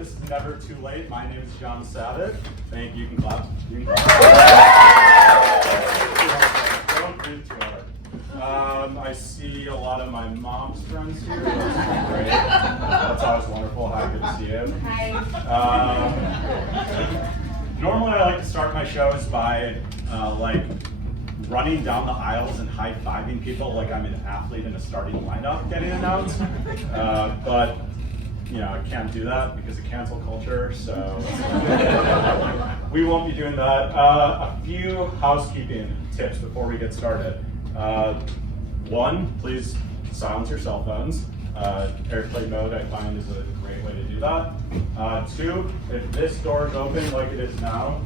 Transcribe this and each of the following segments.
This is Never Too Late. My name is Jon Savitt. Thank you. You can clap. Don't breathe too hard. I see a lot of my mom's friends here. That's great. That's always wonderful. Hi, good to see you. Hi. Normally, I like to start my shows by running down the aisles and high-fiving people like I'm an athlete in a starting lineup getting announced. But I can't do that because of cancel culture, so we won't be doing that. A few housekeeping tips before we get started. One, please silence your cell phones. Airplane mode, I find, is a great way to do that. Two, if this door is open like it is now,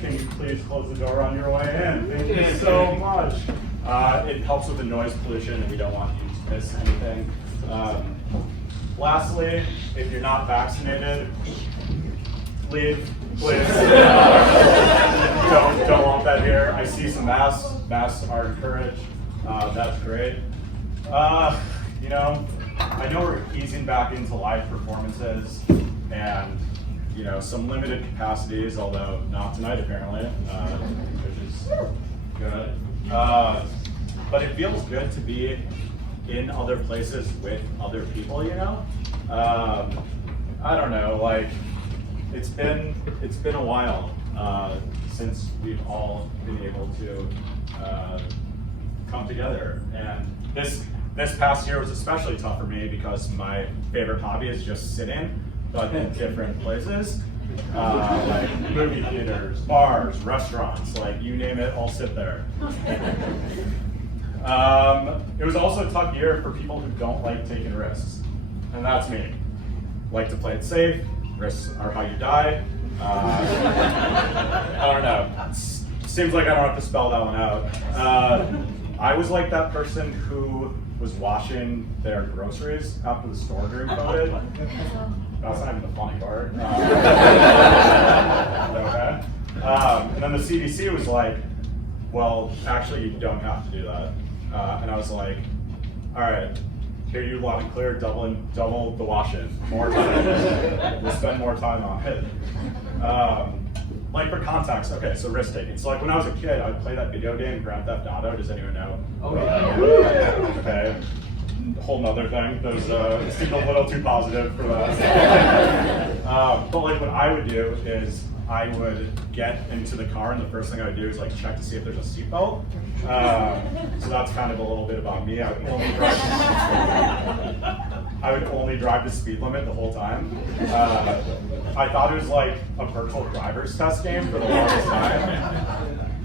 can you please close the door on your way in? Thank you so much. It helps with the noise pollution, and we don't want you to miss anything. Lastly, if you're not vaccinated, leave, please. Don't want that here. I see some masks. Masks are encouraged. That's great. I know we're easing back into live performances and some limited capacities, although not tonight apparently, which is good. But it feels good to be in other places with other people, I don't know, it's been a while since we've all been able to come together, and this past year was especially tough for me because my favorite hobby is just sitting, but in different places, like movie theaters, bars, restaurants, you name it, I'll sit there. It was also a tough year for people who don't like taking risks, and that's me. Like to play it safe. Risks are how you die. I don't know. Seems like I don't have to spell that one out. I was like that person who was washing their groceries after the store during COVID. That's not even the funny part. Okay. And then the CDC was like, well, actually, you don't have to do that. And I was like, all right, hear you loud and clear, double the washing, more time. We'll spend more time on it. For context, okay, so risk taking. So when I was a kid, I would play that video game, Grand Theft Auto. Does anyone know? Oh, yeah. Okay. Whole nother thing. Those seemed a little too positive for that. But what I would do is I would get into the car, and the first thing I would do is check to see if there's a seatbelt. So that's kind of a little bit about me. I would only drive the speed limit the whole time. I thought it was like a virtual driver's test game for the longest time.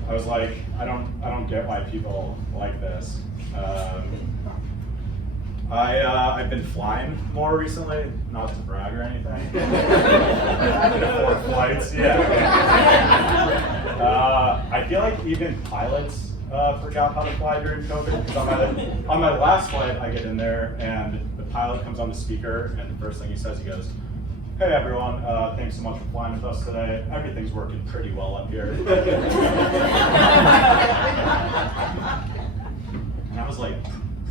I was like, I don't get why people like this. I've been flying more recently, not to brag or anything. 4 flights, yeah. I feel like even pilots forgot how to fly during COVID. Because on my last flight, I get in there and the pilot comes on the speaker, and the first thing he says, he goes, "Hey everyone, thanks so much for flying with us today. Everything's working pretty well up here." And I was like,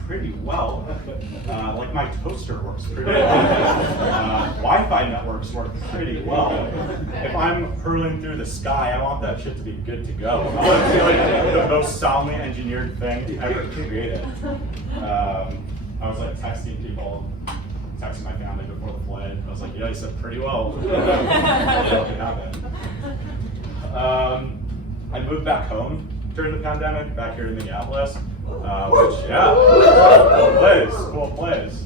pretty well. My toaster works pretty well. Wi-Fi networks work pretty well. If I'm hurling through the sky, I want that shit to be good to go. I want it to be the most soundly engineered thing ever created. I was texting my family before the flight. I was like, yeah, you said pretty well. What could happen? I moved back home during the pandemic, back here in Minneapolis. Cool place.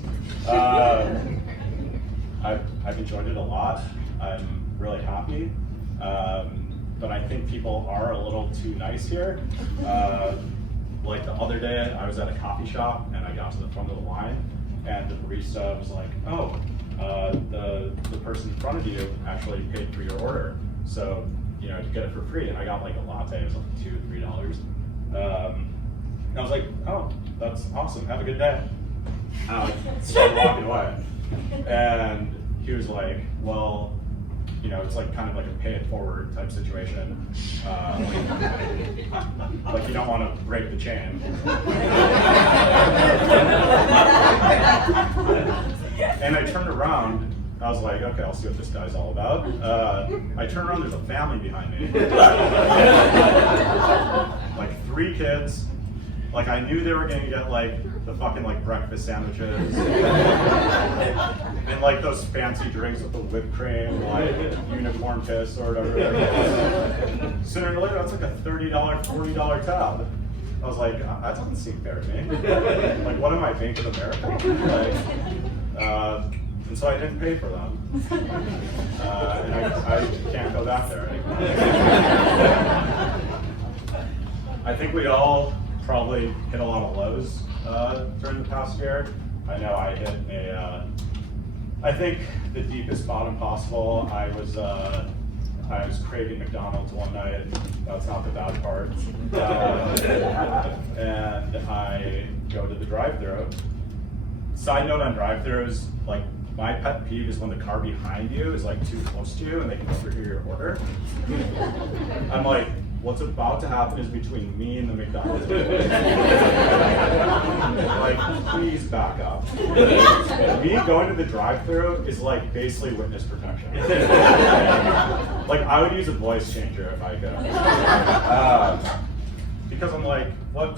I've enjoyed it a lot. I'm really happy, but I think people are a little too nice here. The other day, I was at a coffee shop and I got to the front of the line, and the barista was like, "Oh, the person in front of you actually paid for your order, so you get it for free." And I got a latte. It was $2 or $3. And I was like, "Oh, that's awesome. Have a good day." And I started walking away. And he was like, "Well, it's kind of like a pay it forward type situation. You don't want to break the chain." And I turned around I was like, okay, I'll see what this guy's all about. I turn around, there's a family behind me. Like 3 kids. Like I knew they were gonna get like the fucking like breakfast sandwiches and like those fancy drinks with the whipped cream, like unicorn piss or whatever. Sooner or later, that's like a $30, $40 tab. I was like, that doesn't seem fair to me. Like, what am I, Bank of America? Like, and so I didn't pay for them. And I can't go back there anymore. I think we all probably hit a lot of lows during the past year. I know I hit I think the deepest bottom possible. I was craving McDonald's one night. That's not the bad part. And I go to the drive-thru. Side note on drive-thrus, like my pet peeve is when the car behind you is like too close to you and they can overhear your order. I'm like, what's about to happen is between me and the McDonald's. Like, please back up. Me going to the drive-thru is like basically witness protection. Like, I would use a voice changer if I could. Because I'm like, what?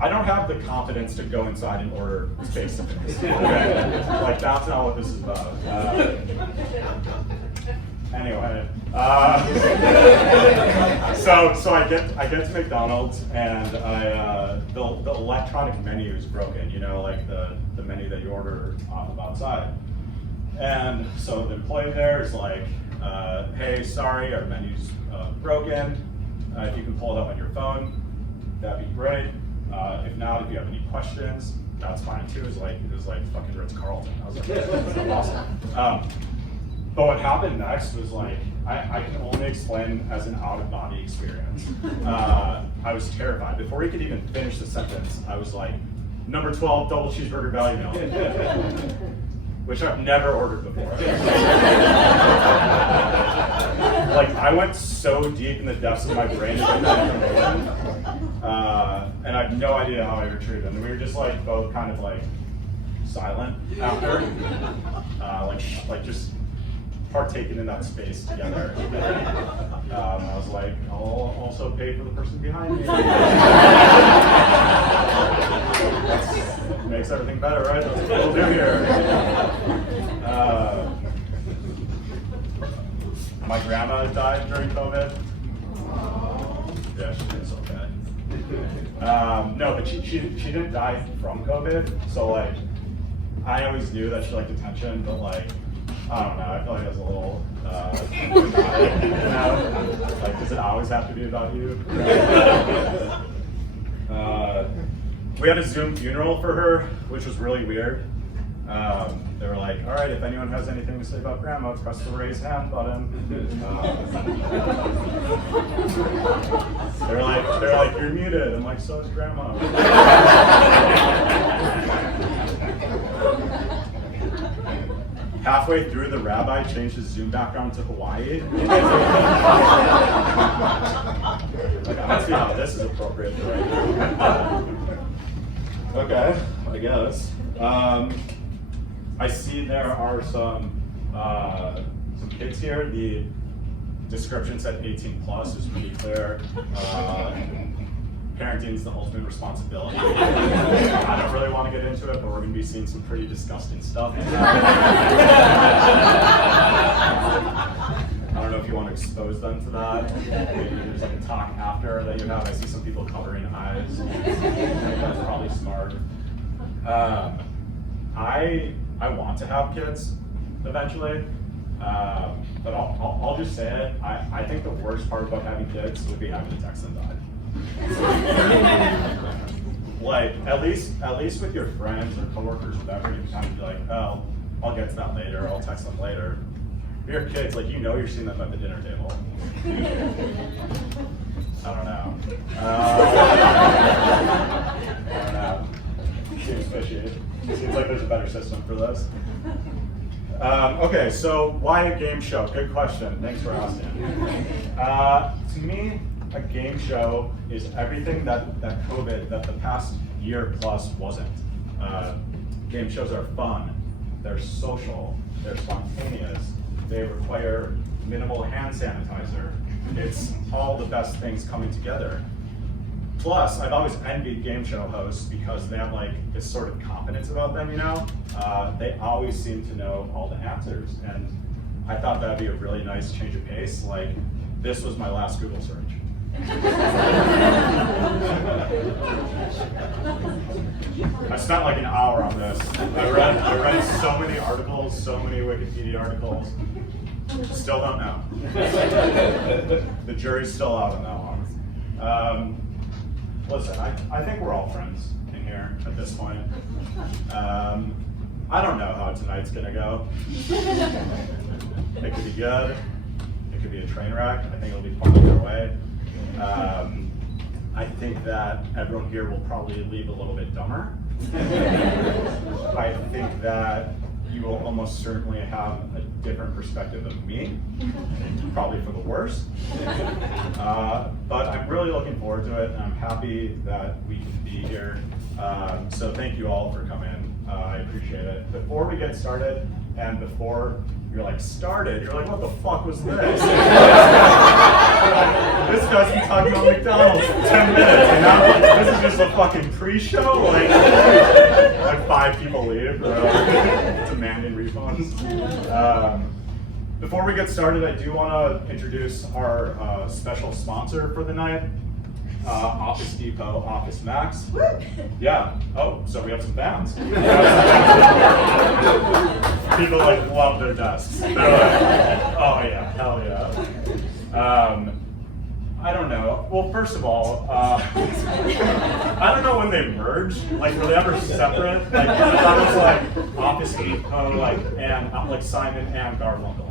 I don't have the confidence to go inside and order face to face. Okay? Like, that's not what this is about. Anyway, so I get to McDonald's and the electronic menu is broken. You know, like the menu that you order off of outside. And so the employee there is like, hey, sorry, our menu's broken. If you can pull it up on your phone, that'd be great. If not, if you have any questions, that's fine too. It was like fucking Ritz-Carlton. I was like, that's awesome. But what happened next was like, I can only explain as an out-of-body experience. I was terrified. Before he could even finish the sentence, I was like, number 12, double cheeseburger value meal. Which I've never ordered before. Like, I went so deep in the depths of my brain to get that information. And I have no idea how I retrieved them. And we were just like, both kind of like silent after. Like just partaking in that space together. I was like, I'll also pay for the person behind me. That makes everything better, right? That's what we'll do here. My grandma died during COVID. Yeah, it's okay. No, but she didn't die from COVID. So like, I always knew that she liked attention, but like, I don't know, I feel like that's a little, you know? Like, does it always have to be about you? We had a Zoom funeral for her, which was really weird. They were like, all right, if anyone has anything to say about grandma, press the raise hand button. They're like, you're muted. I'm like, so is grandma. Halfway through, the rabbi changed his Zoom background to Hawaii. Like, I don't see how this is appropriate for right now. Okay, I guess. I see there are some kids here. The description said 18 plus is pretty clear. Parenting is the ultimate responsibility. I don't really want to get into it, but we're going to be seeing some pretty disgusting stuff. I don't know if you want to expose them to that. Maybe there's like a talk after that you have. I see some people covering eyes. I think that's probably smart. I want to have kids eventually, but I'll just say it. I think the worst part about having kids would be having to text them die. Like, at least with your friends or coworkers or whatever, you can kind of be like, oh, I'll get to that later, I'll text them later. But your kids, like, you know you're seeing them at the dinner table. I don't know. I don't know. Seems fishy. Seems like there's a better system for this. Okay, so why a game show? Good question. Thanks for asking. To me, a game show is everything that the past year plus wasn't. Game shows are fun. they're social, they're spontaneous, they require minimal hand sanitizer. It's all the best things coming together. Plus, I've always envied game show hosts because they have like this sort of confidence about them, you know? They always seem to know all the answers. And I thought that'd be a really nice change of pace. Like, this was my last Google search. I spent like an hour on this. I read so many articles, so many Wikipedia articles. Still don't know. The jury's still out on that one. Listen, I think we're all friends in here at this point. I don't know how tonight's gonna go. It could be good. It could be a train wreck. I think it'll be fun either way. I think that everyone here will probably leave a little bit dumber. I think that you will almost certainly have a different perspective of me, probably for the worse. But I'm really looking forward to it, and I'm happy that we can be here. So thank you all for coming. I appreciate it. Before we get started, and before you're like, started, you're like, what the fuck was this? This guy's been talking about McDonald's for 10 minutes, and now this is just a fucking pre-show? Like 5 people leave, demanding refunds. Before we get started, I do want to introduce our special sponsor for the night, Office Depot, Office Max. Yeah. Oh, so we have some fans. People like love their desks. They're like, oh yeah, hell yeah. I don't know. Well, first of all, I don't know when they merged. Like, were they ever separate? Like, I thought it was like Office Depot, like Simon and Garfunkel.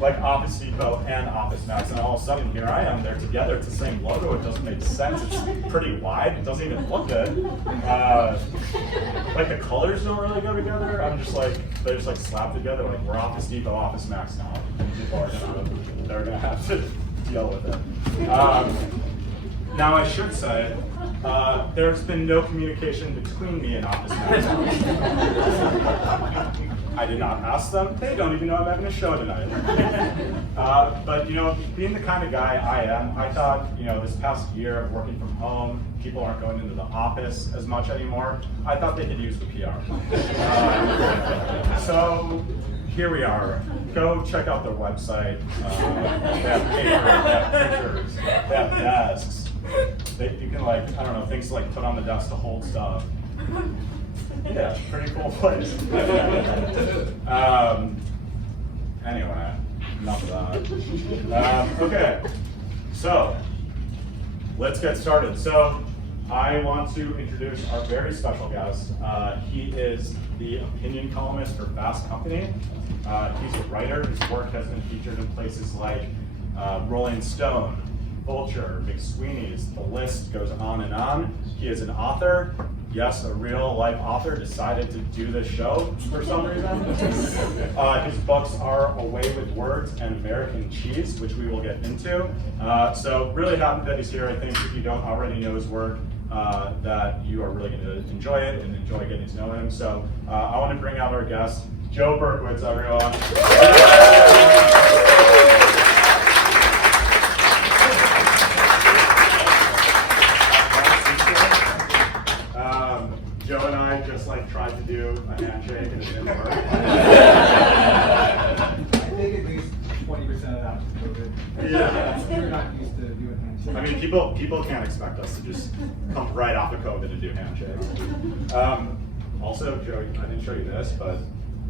Like Office Depot and Office Max, and all of a sudden here I am. They're together. It's the same logo. It doesn't make sense. It's pretty wide. It doesn't even look good. Like the colors don't really go together. They're just like slapped together. Like, we're Office Depot, Office Max now. People they're gonna have to deal with it. Now I should say, there's been no communication between me and Office Max. I did not ask them. They don't even know I'm having a show tonight. But you know, being the kind of guy I am, I thought, you know, this past year of working from home, people aren't going into the office as much anymore. I thought they could use the PR. So here we are. Go check out their website. They have paper, they have pictures, they have desks. You can I don't know, things to put on the desk to hold stuff. Yeah, pretty cool place. Anyway, enough of that. Okay, so let's get started. So I want to introduce our very special guest. He is the opinion columnist for Fast Company. He's a writer. His work has been featured in places like Rolling Stone, Vulture, McSweeney's. The list goes on and on. He is an author. Yes, a real life author decided to do this show for some reason. His books are Away with Words and American Cheese, which we will get into. So really happy that he's here. I think if you don't already know his work, that you are really going to enjoy it and enjoy getting to know him. So I want to bring out our guest, Joe Berkowitz, everyone. Joe and I just tried to do a handshake and it didn't work. I think at least 20% of that was COVID. Yeah. We're not used to doing handshakes. I mean, people can't expect us to just come right off of COVID and do handshakes. Also, Joe, I didn't show you this, but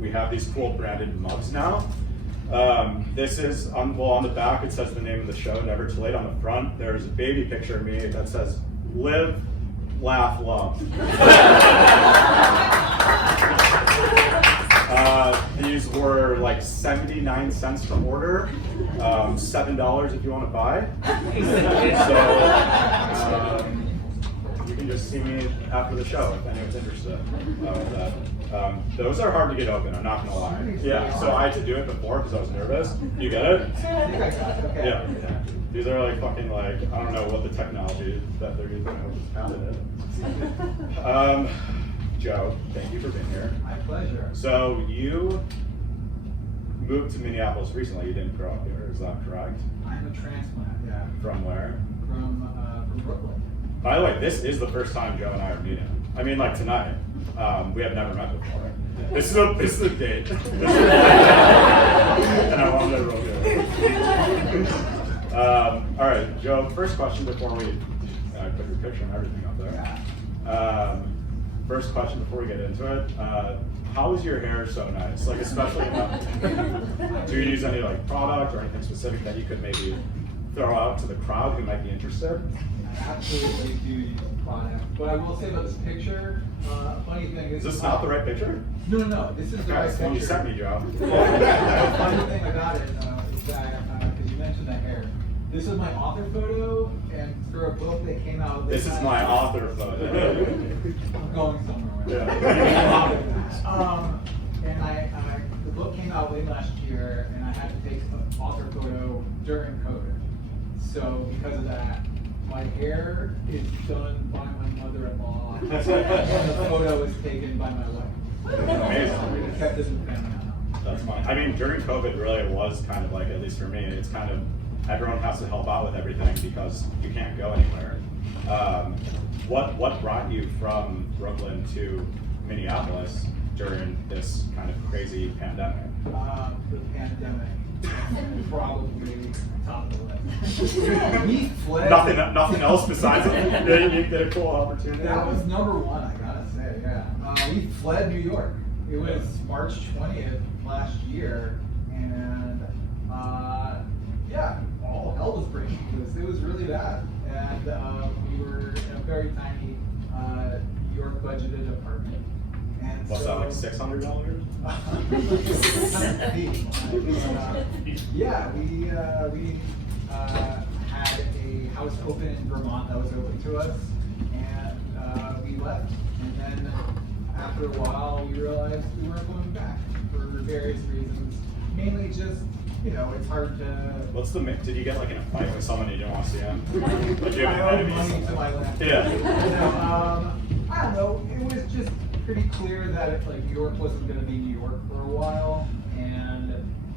we have these cool branded mugs now. This is, on the back it says the name of the show, Never Too Late. On the front, there's a baby picture of me that says, Live, Laugh, Love. These were 79 cents to order, $7 if you want to buy. So you can just see me after the show if anyone's interested. Those are hard to get open, I'm not going to lie. Yeah, so I had to do it before because I was nervous. You get it? Yeah. These are fucking I don't know what the technology that they're using, I hope it's patented. Joe, thank you for being here. My pleasure. So you moved to Minneapolis recently. You didn't grow up here, is that correct? I'm a transplant, yeah. From where? From Brooklyn. By the way, this is the first time Joe and I are meeting. I mean, like tonight. We have never met before. This is a date. This is a date. And I wanted to roll you. All right, Joe. First question before we put your picture and everything up there. First question before we get into it. How is your hair so nice? Like, especially do you use any like product or anything specific that you could maybe throw out to the crowd who might be interested? I absolutely do use product. But I will say about this picture, funny thing Is this not the right picture? No, this is the right Okay, so you picture. sent me, Joe. The funny thing about it is that, because you mentioned the hair, this is my author photo, and for a book that came out. This is my author photo. I'm going somewhere. Right? Yeah. And the book came out late last year, and I had to take an author photo during COVID. So because of that, my hair is done by my mother-in-law, and the photo is taken by my wife. Amazing. We kept this in the family. That's fine. I mean, during COVID, really, it was kind of like, at least for me, it's kind of everyone has to help out with everything because you can't go anywhere. What brought you from Brooklyn to Minneapolis during this kind of crazy pandemic? The pandemic, probably top of the list. We fled. Nothing else besides it. You did a cool opportunity. That was number one, I gotta say, yeah. We fled New York. It was March 20th last year, and yeah, all hell was breaking loose. It was really bad, and we were in a very tiny New York budgeted apartment. And What's so, that, like $600? Yeah, we had a house open in Vermont that was open to us, and we left. And then after a while, we realized we weren't going back for various reasons. Mainly just, it's hard to. What's the mix? Did you get like in a fight with someone you didn't want to see him? Like, do you I have owed enemies? money to my landlord. Yeah. I don't know. It was just pretty clear that New York wasn't going to be New York for a while, and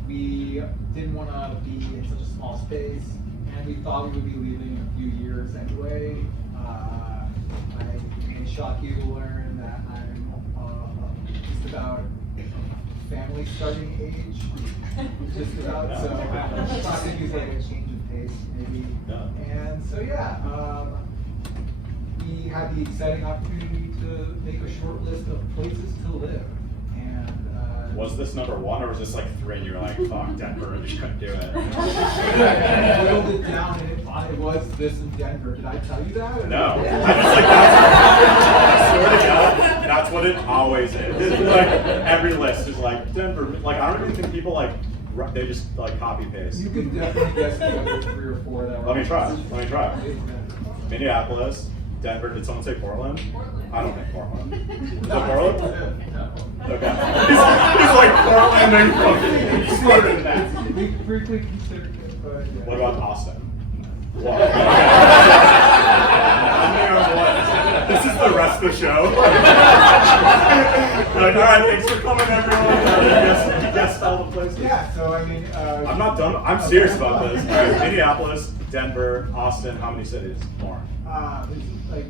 we didn't want to be in such a small space, and we thought we would be leaving in a few years anyway. I may shock you to learn that I'm just about family starting age, just about. So I thought I could use like a change of pace, maybe. Yeah. And so we had the exciting opportunity to make a short list of places to live. And Was this number one, or was this like 3 and you were like, fuck, Denver, I just couldn't do it? I whittled it down, and it was this in Denver. Did I tell you that? No. I just like, I swear to God, that's what it always is. Like, every list is like, Denver, like, I don't even think people like, they just like copy paste. You can definitely guess the other 3 or 4 that were. Let me try. Minneapolis, Denver, did someone say Portland? I don't think Portland. Is it Portland? No. Okay. He's like Portland and fucking smarter than that. We briefly considered it, but yeah. What about Austin? What? This is the rest of the show. Like, all right, thanks for coming, everyone. You guessed all the places. Yeah, so I mean, I'm not done. I'm serious about this. All right, Minneapolis, Denver, Austin. How many cities more? there's like,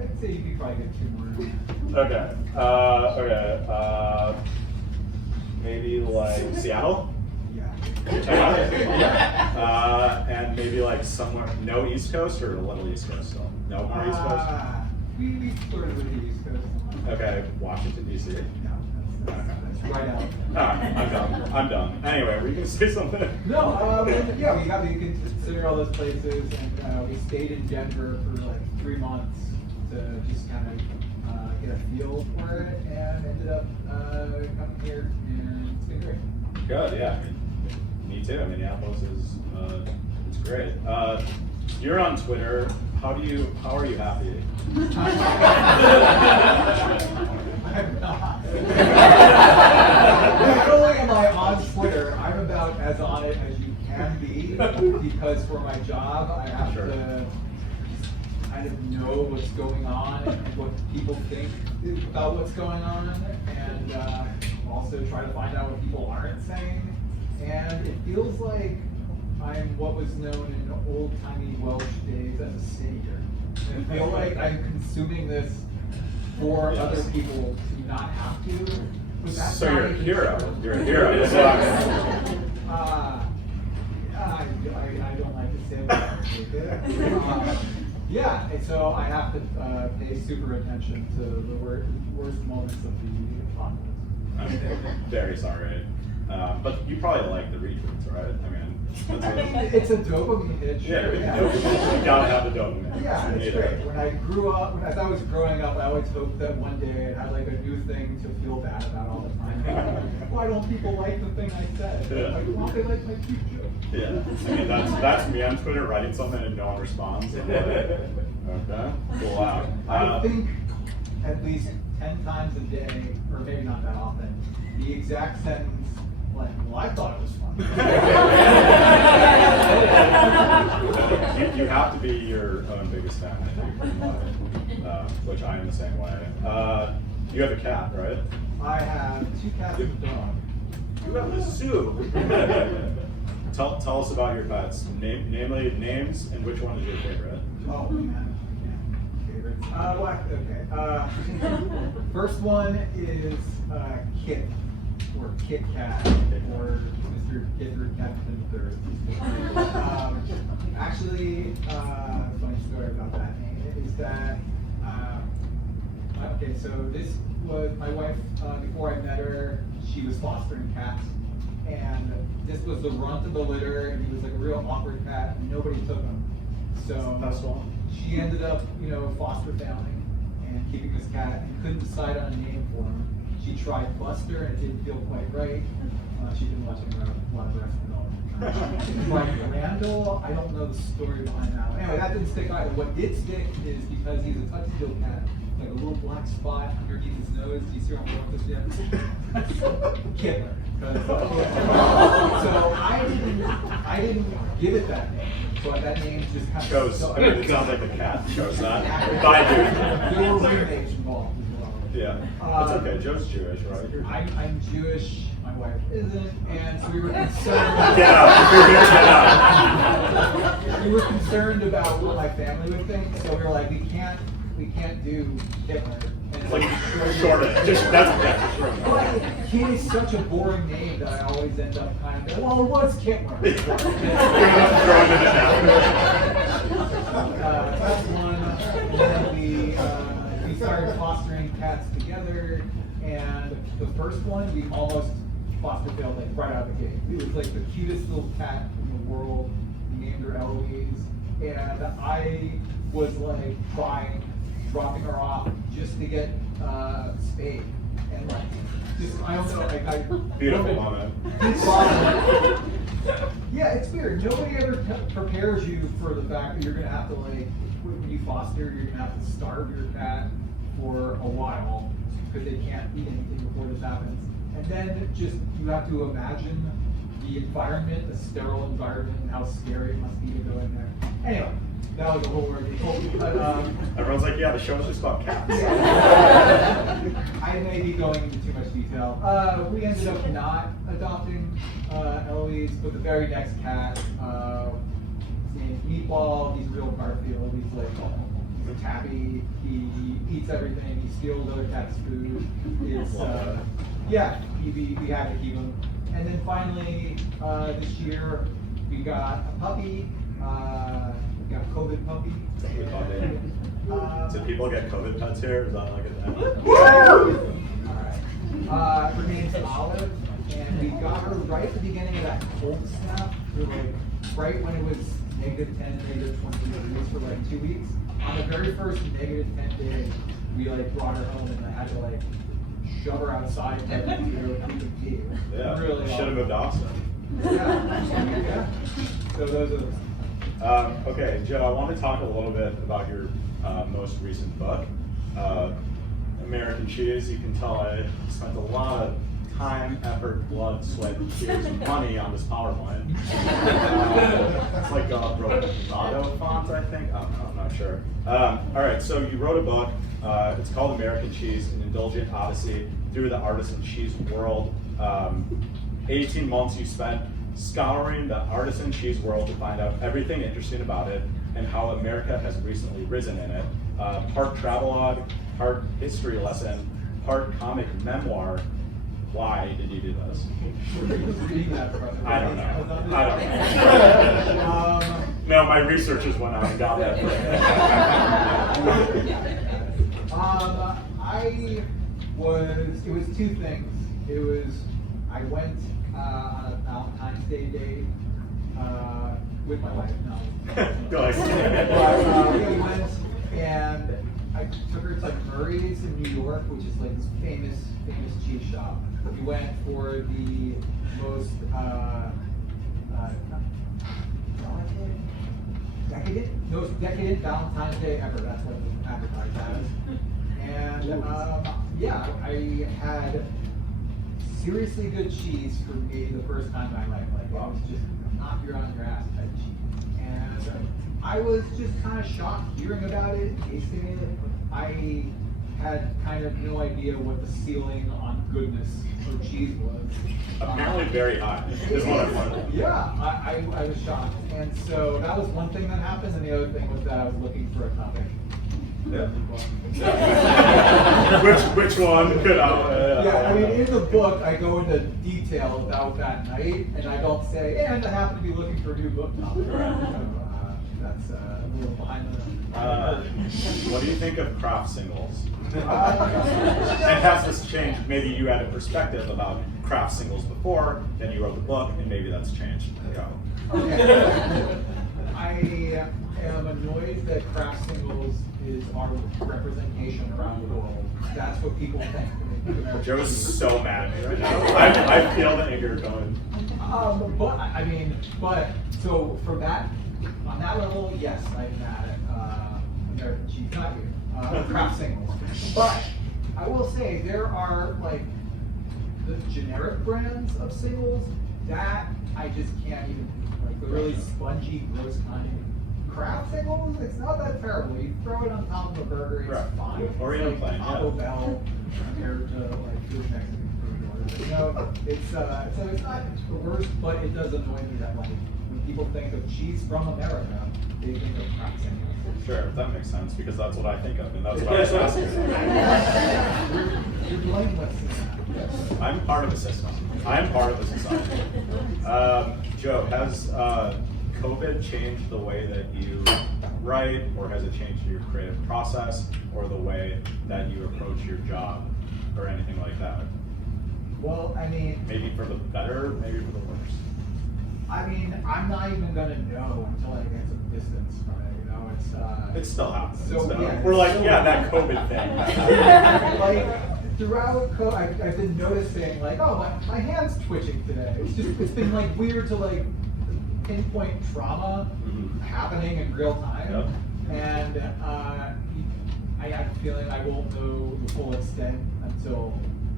I'd say you could probably get 2 more. Okay. Maybe like Seattle. Yeah. And maybe like somewhere, no East Coast or a little East Coast still? No more East Coast? We sort of live the East Coast. Okay, Washington, D.C. No, that's right out. Alright, I'm done. Anyway, were you going to say something? No, yeah, we can consider all those places, and we stayed in Denver for like 3 months to just kind of get a feel for it, and ended up coming here, and it's been great. Good, yeah. Me too. Minneapolis is it's great. You're on Twitter. How are you happy? I'm not. Not only am I on Twitter, I'm about as on it as you can be, because for my job I have Sure. to. I kind of know what's going on and what people think about what's going on, and also try to find out what people aren't saying. And it feels like I'm what was known in old-timey Welsh days as a savior. And I feel like I'm consuming this for other people to not have to. But that's So you're a not hero. true. You're a hero. That's what I I don't like to say that. Yeah, and so I have to pay super attention to the worst moments of the apocalypse. I'm very sorry. But you probably like the retweets, right? I mean, It's a dopamine hit. Sure, you gotta have the dopamine. Yeah, You it's need great. it. When I grew up, as I was growing up, I always hoped that one day I'd have like a new thing to feel bad about all the time. Why don't people like the thing I said? Yeah. Like, why don't they like my cute joke? Yeah, I mean that's me on Twitter writing something and no one responds. Okay, cool. Wow. I think at least 10 times a day, or maybe not that often, the exact sentence, like, well, I thought it was fun. You have to be your own biggest fan, I think, which I am the same way. You have a cat, right? I have 2 cats and a dog. You have a zoo. Tell us about your pets. Namely names and which one is your favorite. Oh man, favorites. First one is Kit, or Kit Kat, or Mr. Gifford Captain III. Actually, funny story about that name is that, okay, so this was my wife, before I met her, she was fostering cats. And this was the runt of the litter, and he was like a real awkward cat, and nobody took him. So she ended up, foster family and keeping this cat, and couldn't decide on a name for him. She tried Buster, and it didn't feel quite right. She's been watching a lot of Arrested Development. She tried Randall. I don't know the story behind that one. Anyway, that didn't stick either. What did stick is because he's a touch-teel cat, like a little black spot underneath his nose. Do you see what I'm going with this yet? Kidler. So I didn't give it that name. So that name just kind of Chose. stuck. I mean, it sounds like the cat chose that. Bye, There were dude. remakes involved as well. Yeah, it's okay. Joe's Jewish, right? I'm Jewish. My wife isn't, and so we were concerned. Get out! We were concerned about what my family would think, so we were like, we can't do Hitler. And Like short it. Just that's short. He is such a boring name that I always end up kind of going, well, what's Hitler? That's one. And then we started fostering cats together, and the first one we almost foster failed like right out of the gate. It was like the cutest little cat in the world. We named her Eloise, and I was like crying, dropping her off just to get spayed, and like just I don't know, like I Beautiful moment. Yeah, it's weird. Nobody ever prepares you for the fact that you're gonna have to like when you foster, you're gonna have to starve your cat for a while because they can't eat anything before this happens. And then just you have to imagine the environment, the sterile environment, and how scary it must be to go in there. Anyway, that was a whole ordeal. But Everyone's like, yeah, the show's just about cats. I may be going into too much detail. We ended up not adopting Eloise, but the very next cat, his name's Meatball. He's a real Garfield. He's like a tabby. He eats everything. He steals other cats' food. It's we had to keep him. And then finally, this year, we got a puppy. We got a COVID puppy. So people get COVID pets here? Is that like a thing? Alright. Her name's Olive, and we got her right at the beginning of that cold snap. We were like, right when it was -10, -20 degrees for like 2 weeks. On the very first -10 day, we like brought her home, and I had to like shove her outside to go pee. Yeah. Really Should have moved Austin. Yeah. So those are. Okay, Joe, I want to talk a little bit about your most recent book, American Cheese. You can tell I spent a lot of time, effort, blood, sweat, tears, and money on this PowerPoint. It's like a bravado font, I think. I'm not sure. All right, so you wrote a book. It's called American Cheese, An Indulgent Odyssey Through the Artisan Cheese World. 18 months you spent scouring the artisan cheese world to find out everything interesting about it and how America has recently risen in it. Part travelogue, part history lesson, part comic memoir. Why did you do this? I don't know. No, my researchers went out and got that. It was two things. I went on a Valentine's Day date with my wife. No. Go ahead. We went and I took her to like Murray's in New York, which is like this famous cheese shop. We went for the most decadent Valentine's Day ever. That's what it was advertised as. And yeah, I had seriously good cheese for me the first time in my life. Like it was just knock you on your ass type cheese. And I was just kind of shocked hearing about it, tasting it. I had kind of no idea what the ceiling on goodness for cheese was. Apparently very high, is what I learned. Yeah, I was shocked. And so that was one thing that happened, and the other thing was that I was looking for a topic. Yeah. which one could I? Yeah, I mean, in the book, I go into detail about that night, and I don't say, and I happen to be looking for a new book topic. That's a little behind the what do you think of craft singles? And has this changed? Maybe you had a perspective about craft singles before, then you wrote the book, and maybe that's changed. Go. Okay. I am annoyed that craft singles is our representation around the world. That's what people think. Joe's so mad at me right now. I feel the anger going. So for that, on that level, yes, I'm mad at American cheese, not you, craft singles. But I will say there are like the generic brands of singles that I just can't even, like the really spongy, gross kind. Craft singles, it's not that terrible. You throw it on top of a burger, it's fine. Or It's even like plain, Taco Bell compared to like good Mexican food. You know, it's so it's not the worst, but it does annoy me that like when people think of cheese from America, they think of craft singles. Sure, that makes sense because that's what I think of, and that's what I was asking. You're blameless. I'm part of the system. I'm part of the society. Joe, has COVID changed the way that you write, or has it changed your creative process, or the way that you approach your job, or anything like that? Well, I mean, maybe for the better, maybe for the worse. I mean, I'm not even gonna know until I get some distance from it. You know, it still happens. So, yeah, we're like, so that COVID thing. Like throughout COVID, I've been noticing like, oh, my hand's twitching today. It's been like weird to like pinpoint trauma happening in real time. Yep. And I have a feeling I won't know the full extent until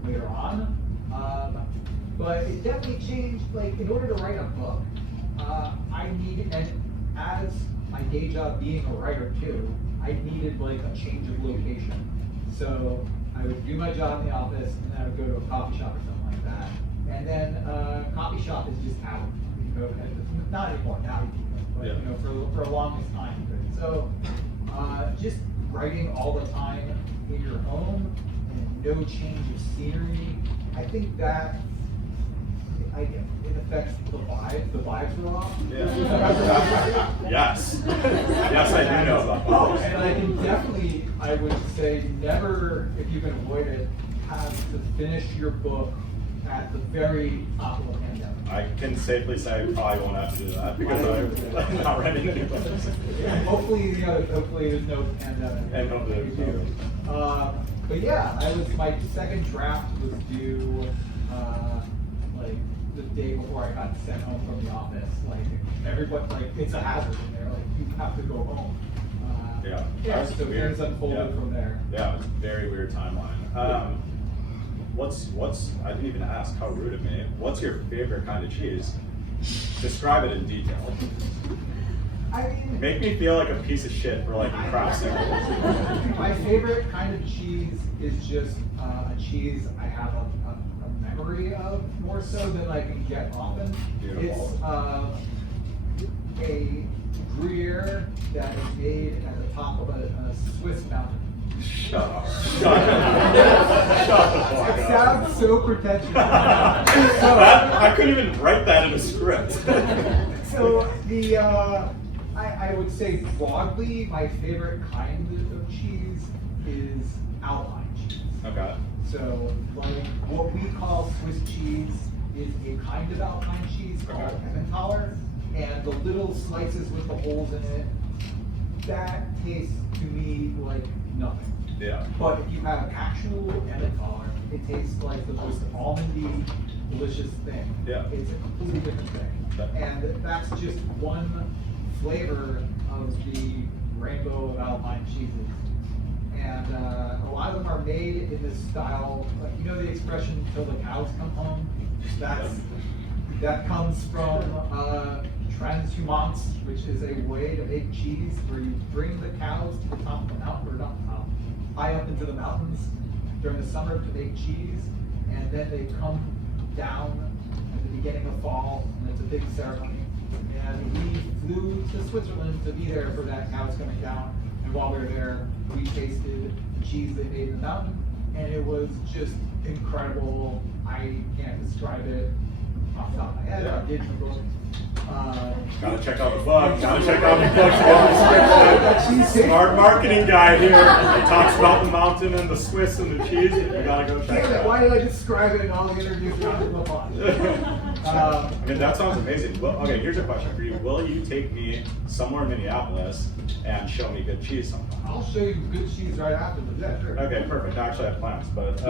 later on. But it definitely changed, like, in order to write a book, I needed, and as my day job being a writer too, I needed like a change of location. So I would do my job in the office, and then I would go to a coffee shop or something like that. And then coffee shop is just out. You know, not anymore now, but yeah. you know, for a longest time. So just writing all the time in your home and no change of scenery, I think that it affects the vibes. The vibes are off. Yeah. Yes. Yes, I do know about that. Oh, and I can definitely, I would say, never, if you can avoid it, have to finish your book at the very top of the pandemic. I can safely say I probably won't have to do that because I'm not writing any books. Hopefully there's no pandemic. And hopefully there's no. But yeah, my second draft was due like the day before I got sent home from the office. Like everybody, like it's a hazard in there. Like you have to go home. Yeah. Yeah. So weird. things unfolded from there. Yeah, it was a very weird timeline. I didn't even ask, how rude of me. What's your favorite kind of cheese? Describe it in detail. I mean, Make me feel like a piece of shit for like crossing. my favorite kind of cheese is just a cheese I have a memory of more so than I can get often. Beautiful. It's a Gruyere that is made at the top of a Swiss mountain. Shut up. Shut up. Shut the fuck It up. sounds so pretentious. I couldn't even write that in a script. So the I would say broadly my favorite kind of cheese is Alpine cheese. Okay. So like what we call Swiss cheese is a kind of Alpine cheese called Emmentaler, and the little slices with the holes in it, that tastes to me like nothing. Yeah. But if you have actual Emmentaler, it tastes like the most almondy, delicious thing. Yeah. It's a completely different thing. And that's just one flavor of the rainbow of Alpine cheeses. And a lot of them are made in this style, like, you know the expression, till the cows come home? That comes from transhumance, which is a way to make cheese where you bring the cows to the top of the mountain, or not the top, high up into the mountains during the summer to make cheese, and then they come down at the beginning of fall, and it's a big ceremony. And we flew to Switzerland to be there for that cows coming down, and while we were there, we tasted the cheese they made in the mountain, and it was just incredible. I can't describe it off the top of my head. I did Google it. Gotta check out the book. Gotta check out the book to get the description. Smart marketing guy here. He talks about the mountain and the Swiss and the cheese. You gotta go check it out. Why did I describe it in all the interviews around the book? I mean, that sounds amazing. Well, okay, here's a question for you. Will you take me somewhere in Minneapolis and show me good cheese sometime? I'll show you good cheese right after the yeah, sure. Okay, perfect. Actually, I have plans, but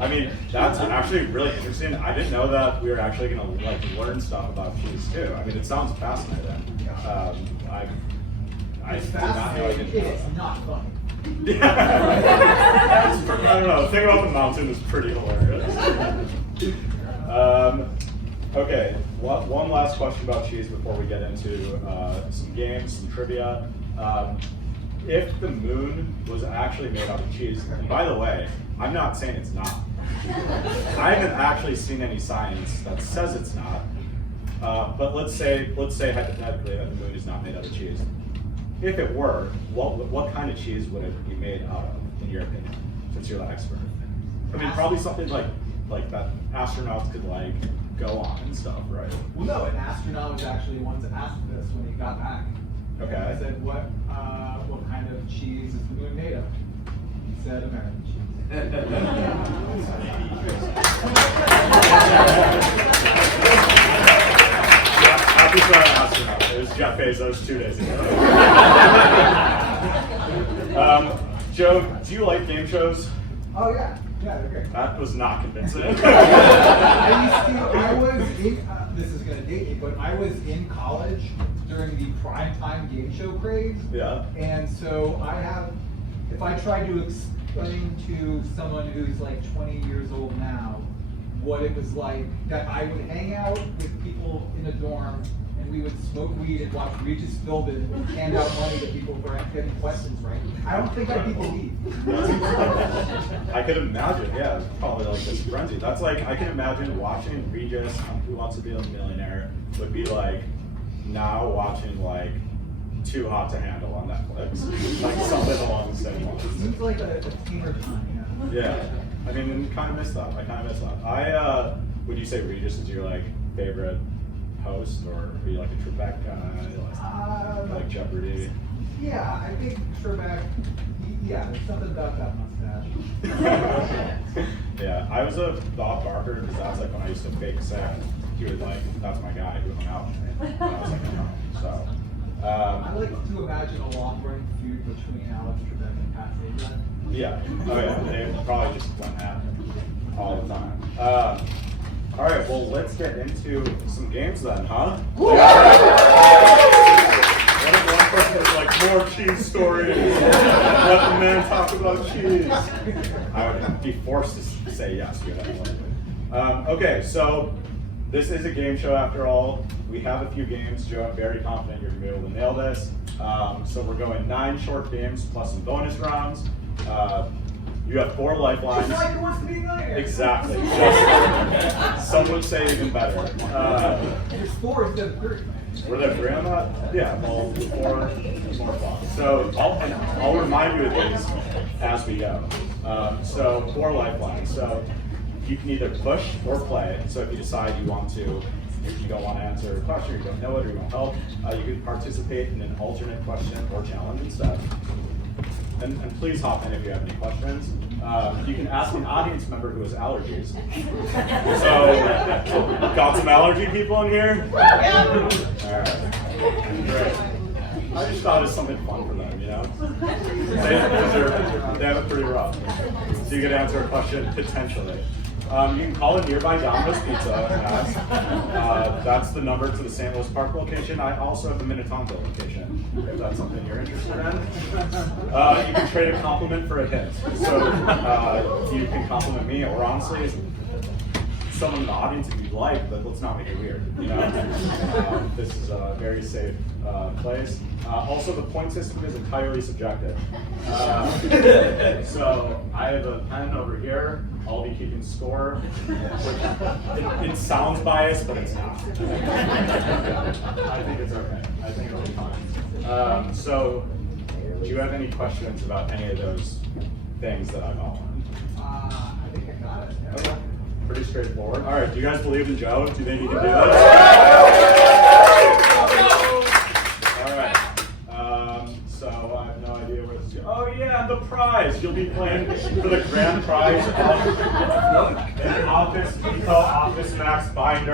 I mean, that's actually really interesting. I didn't know that we were actually gonna like learn stuff about cheese too. I mean, it sounds fascinating. I It's did not know I didn't know fascinating. It's that. not funny. Yeah. I don't know. The thing about the mountain is pretty hilarious. Okay, one last question about cheese before we get into some games, some trivia. If the moon was actually made out of cheese, and by the way, I'm not saying it's not. I haven't actually seen any science that says it's not. But let's say hypothetically that the moon is not made out of cheese. If it were, what kind of cheese would it be made out of, in your opinion, since you're the expert? I mean, probably something like that astronauts could like go on and stuff, right? Well, no, an astronaut was actually once asked this when he got back. Okay. I said, what kind of cheese is the moon made of? He said, American cheese. Happy for our astronaut. It was Jeff Bezos 2 days ago. Joe, do you like game shows? Oh yeah, they're great. That was not convincing. I was in, this is gonna date me, but I was in college during the primetime game show craze. Yeah. And so if I try to explain to someone who's like 20 years old now what it was like, that I would hang out with people in a dorm and we would smoke weed and watch Regis Philbin and hand out money to people for getting questions right. I don't think I'd be believed. I could imagine, yeah, it's probably like this frenzy. That's like, I can imagine watching Regis on Who Wants to Be a Millionaire would be like now watching like Too Hot to Handle on Netflix. Like something along the same lines. Seems like a teamer time, Yeah, I mean, kind of missed that. I kind of missed that. Would you say Regis is your like favorite host, or are you like a Trebek guy, like Jeopardy? Yeah, I think Trebek, yeah, there's something about that mustache. Yeah, I was a Bob Barker because that's like when I used to fake set. He was like, that's my guy who hung out with me. And I was like, no. So. I like to imagine a long-running feud between Alex Trebek and Pat Sajak. Yeah. Oh yeah. They probably just went at it all the time. All right. Well, let's get into some games then, huh? What if one person like more cheese stories. Let the man talk about cheese. I would be forced to say yes to that. Okay, so this is a game show after all. We have a few games. Joe, I'm very confident you're gonna be able to nail this. So we're going 9 short games plus some bonus rounds. You have 4 lifelines. Just like Who Wants to Be a Millionaire. Exactly. Some would say even better. There's 4 instead of 3. Were there 3 on that? Yeah, well, 4 more blocks. So I'll remind you of these as we go. So 4 lifelines. So you can either push or play. So if you decide you want to, if you don't want to answer a question, or you don't know it, or you want help, you can participate in an alternate question or challenge instead. And please hop in if you have any questions. You can ask an audience member who has allergies. So, got some allergy people in here? Alright, great. I just thought it was something fun for them, you know? They have it pretty rough. So you can answer a question, potentially. You can call a nearby Domino's Pizza and ask. That's the number to the St. Louis Park location. I also have the Minnetonka location, if that's something you're interested in. You can trade a compliment for a hint. So you can compliment me, or honestly, someone in the audience if you'd like, but let's not make it weird. You know, this is a very safe place. Also, the point system is entirely subjective. So I have a pen over here. I'll be keeping score, which it sounds biased, but it's not. I think it's okay. I think it'll be fine. So, do you have any questions about any of those things that I've outlined? I think I got it. Yeah. Okay. Pretty straightforward. All right. Do you guys believe in Joe? Do you think he can do this? All right. So I have no idea where this is going. Oh yeah, the prize. You'll be playing for the grand prize of an Office Depot Office Max binder.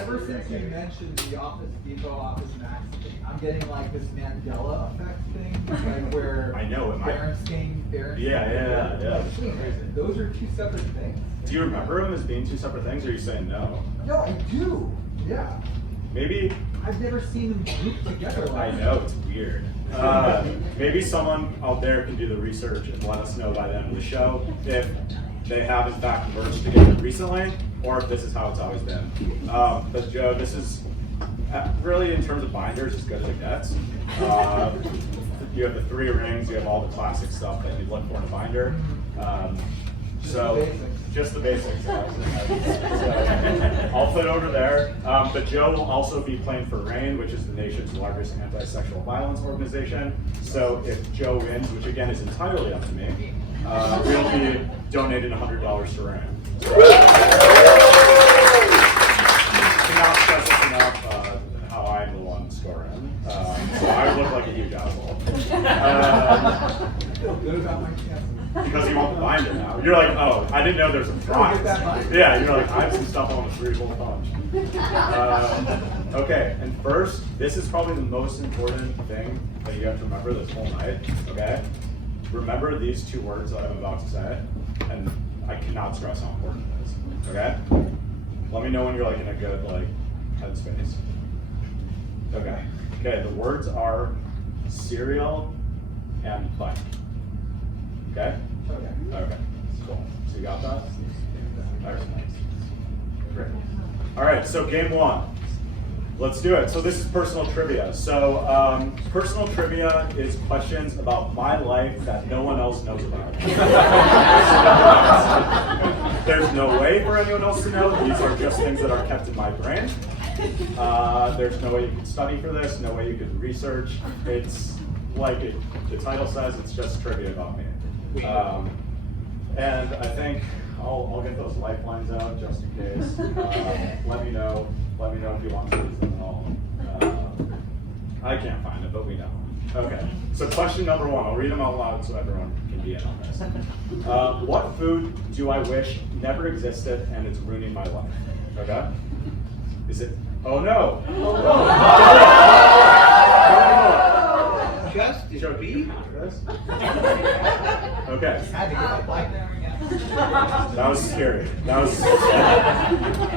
Ever since you mentioned the Office Depot Office Max thing, I'm getting like this Mandela effect thing, like where I know it might. Berenstain. Yeah. Those are 2 separate things. Do you remember them as being 2 separate things, or are you saying no? No, I do. Yeah. Maybe. I've never seen them grouped together like I know, it's weird. Maybe someone out there can do the research and let us know by the end of the show if they have in fact merged together recently, or if this is how it's always been. But Joe, this is really, in terms of binders, as good as it gets. You have the 3 rings, you have all the classic stuff that you'd look for in a binder. So, just the basics. So, I'll put over there. But Joe will also be playing for RAIN, which is the nation's largest anti-sexual violence organization. So if Joe wins, which again is entirely up to me, we'll be donating $100 to RAIN. Cannot stress this enough how I'm the one scoring. So I would look like a huge asshole. Good about my chances. Because you want the binder now. You're like, oh, I didn't know there's a prize. Yeah, you're like, I have some stuff I want to cerebral punch. Okay, and first, this is probably the most important thing that you have to remember this whole night, okay? Remember these 2 words that I'm about to say, and I cannot stress how important it is, okay? Let me know when you're like in a good headspace. Okay, the words are cereal and bike. Okay? Okay. Cool. So you got that? Nice. Great. All right, so game 1. Let's do it. So this is personal trivia. So personal trivia is questions about my life that no one else knows about. There's no way for anyone else to know. These are just things that are kept in my brain. There's no way you can study for this, no way you can research. It's like the title says, it's just trivia about me. And I think I'll get those lifelines out just in case. Let me know if you want to use them at all. I can't find it, but we know. Okay, so question number 1, I'll read them out loud so everyone can be in on this. What food do I wish never existed and it's ruining my life? Okay? Is it, oh no! Just is your beef? Okay. Had to get that bike. That was scary. That was.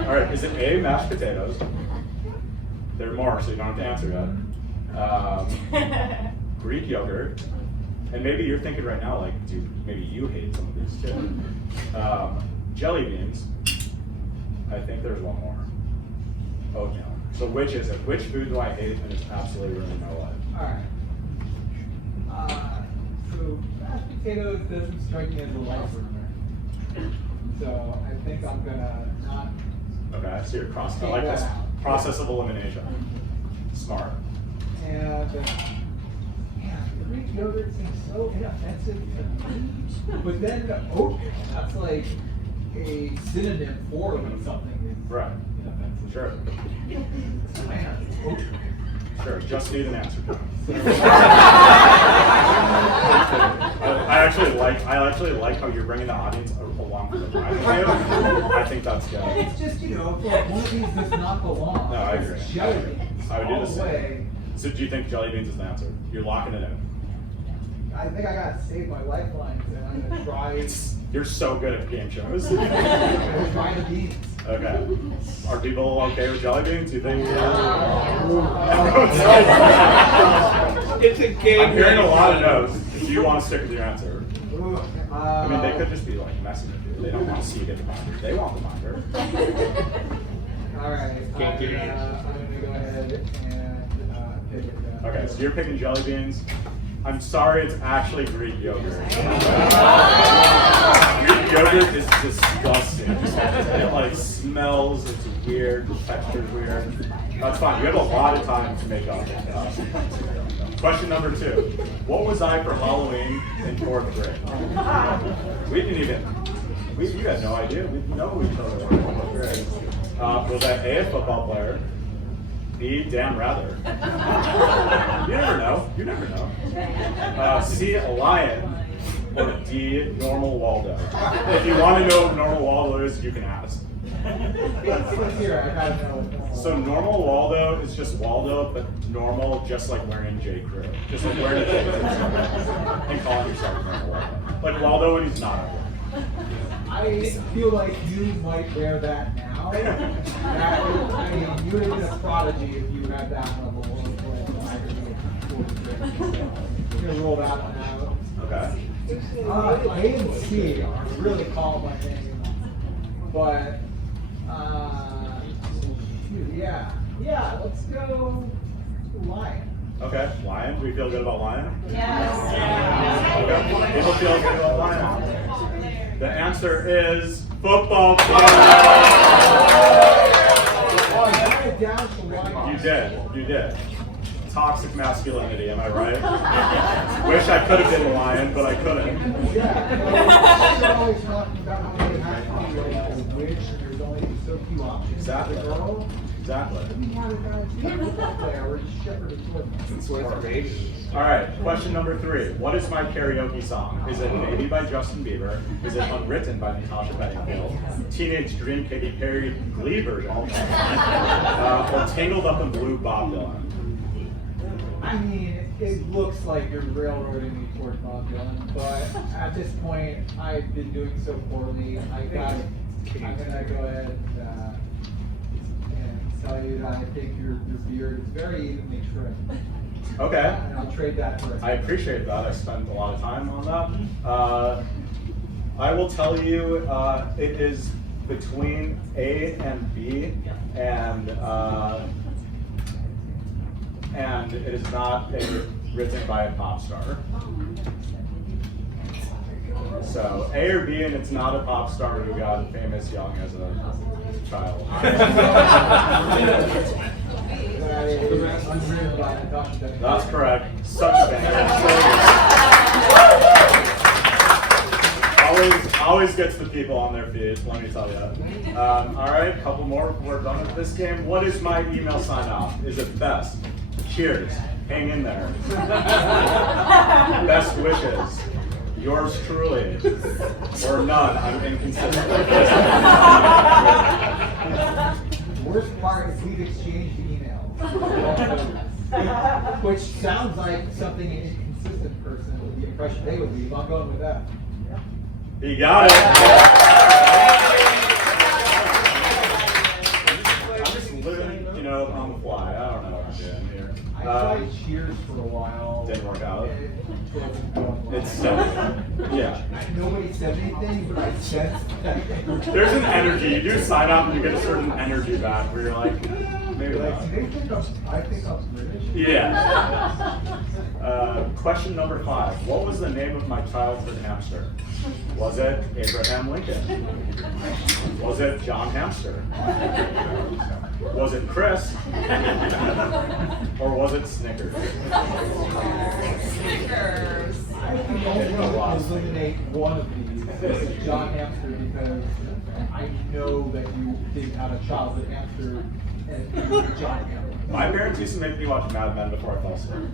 All right, is it A, mashed potatoes? There are more, so you don't have to answer yet. Greek yogurt. And maybe you're thinking right now, like, dude, maybe you hate some of these too. Jelly beans. I think there's one more. Oatmeal. So which is it? Which food do I hate and it's absolutely ruining my life? Alright. So mashed potatoes doesn't strike me as a life ruiner. So I think I'm gonna not. Okay, so you're I like that this out. process of elimination. Smart. And Greek yogurt seems so inoffensive to me. But then oatmeal, that's like a synonym for when something is Right. inoffensive. Sure. Man, oatmeal. Sure. Just need an answer. I actually like how you're bringing the audience along for the ride with you. I think that's good. It's just, you know, for movies does not belong. No, I agree. It's jelly beans I would do all the same. way. So do you think jelly beans is the answer? You're locking it in. I think I gotta save my lifelines and I'm gonna try. You're so good at game shows. I'm gonna try the beans. Okay. Are people okay with jelly beans? Do you think? It's a game. I'm hearing a lot of no's. Do you want to stick with your answer? I I mean, they could just be like messing with you. They don't want to see you get the binder. They want the binder. Alright, I'm Can't get gonna go ahead and pick it. Okay, so you're picking jelly beans. I'm sorry, it's actually Greek yogurt. Greek yogurt is disgusting. It like smells, it's weird, the texture's weird. That's fine, you have a lot of time to make up. Question number 2. What was I for Halloween in 4th grade? We didn't even, you had no idea. We know each other in 4th grade. Was I A, a football player? B, damn rather. You never know. You never know. C, a lion. Or D, normal Waldo. If you want to know what normal Waldo is, you can ask. Let's hear it. I gotta know. So normal Waldo is just Waldo, but normal, just like wearing J. Crew. Just like wearing a J. Crew and calling yourself normal Waldo. Like Waldo when he's not at work. I feel like you might wear that now. I mean, you would have been a prodigy if you had that level of I'm gonna roll that one out. Okay. A and C are really calling my name, but yeah, let's go lion. Okay, lion. Do we feel good about lion? Yes. Okay. People feel good about lion. The answer is football player. You did. Toxic masculinity, am I right? Wish I could have been a lion, but I couldn't. Always talking about how you have to be like a witch and there's only so few options. Exactly. As a girl. Exactly. We had a guy, football player, we're just shepherded towards All right, question number 3. What is my karaoke song? Is it Maybe by Justin Bieber? Is it Unwritten by Natasha Bedingfield? Teenage Dream Katy Perry Glee version? Or Tangled Up in Blue Bob Dylan? I mean, it looks like you're railroading me towards Bob Dylan, but at this point, I've been doing so poorly. I'm gonna go ahead and tell you that I think your beard is very evenly trimmed. Okay. And I'll trade that for I appreciate that. I spent a lot of time on that. I will tell you, it is between A and B, and it is not written by a pop star. So A or B, and it's not a pop star who got famous young as a child. That's correct. Such a band. Always gets the people on their feet, let me tell you. All right, a couple more. We're done with this game. What is my email sign off? Is it best? Cheers. Hang in there. Best wishes. Yours truly. Or none. I'm inconsistent. Worst part is we've exchanged emails. Which sounds like something an inconsistent person would the impression they would leave. I'm going with that. You got it. fly. I don't know what I'm doing here. I tried Cheers for a while. Didn't work out. It wasn't going well. It's yeah. Nobody said anything, but I sensed that. There's an energy. You do sign up and you get a certain energy back where you're like, maybe Like, not. I think I'm British. Yeah. Question number 5. What was the name of my childhood hamster? Was it Abraham Lincoln? Was it John Hamster? Was it Chris? Or was it Snickers? Snickers. I think only eliminate one of these. It's John Hamster because I know that you didn't have a childhood hamster and John Hamster. My parents used to make me watch Mad Men before I fell asleep.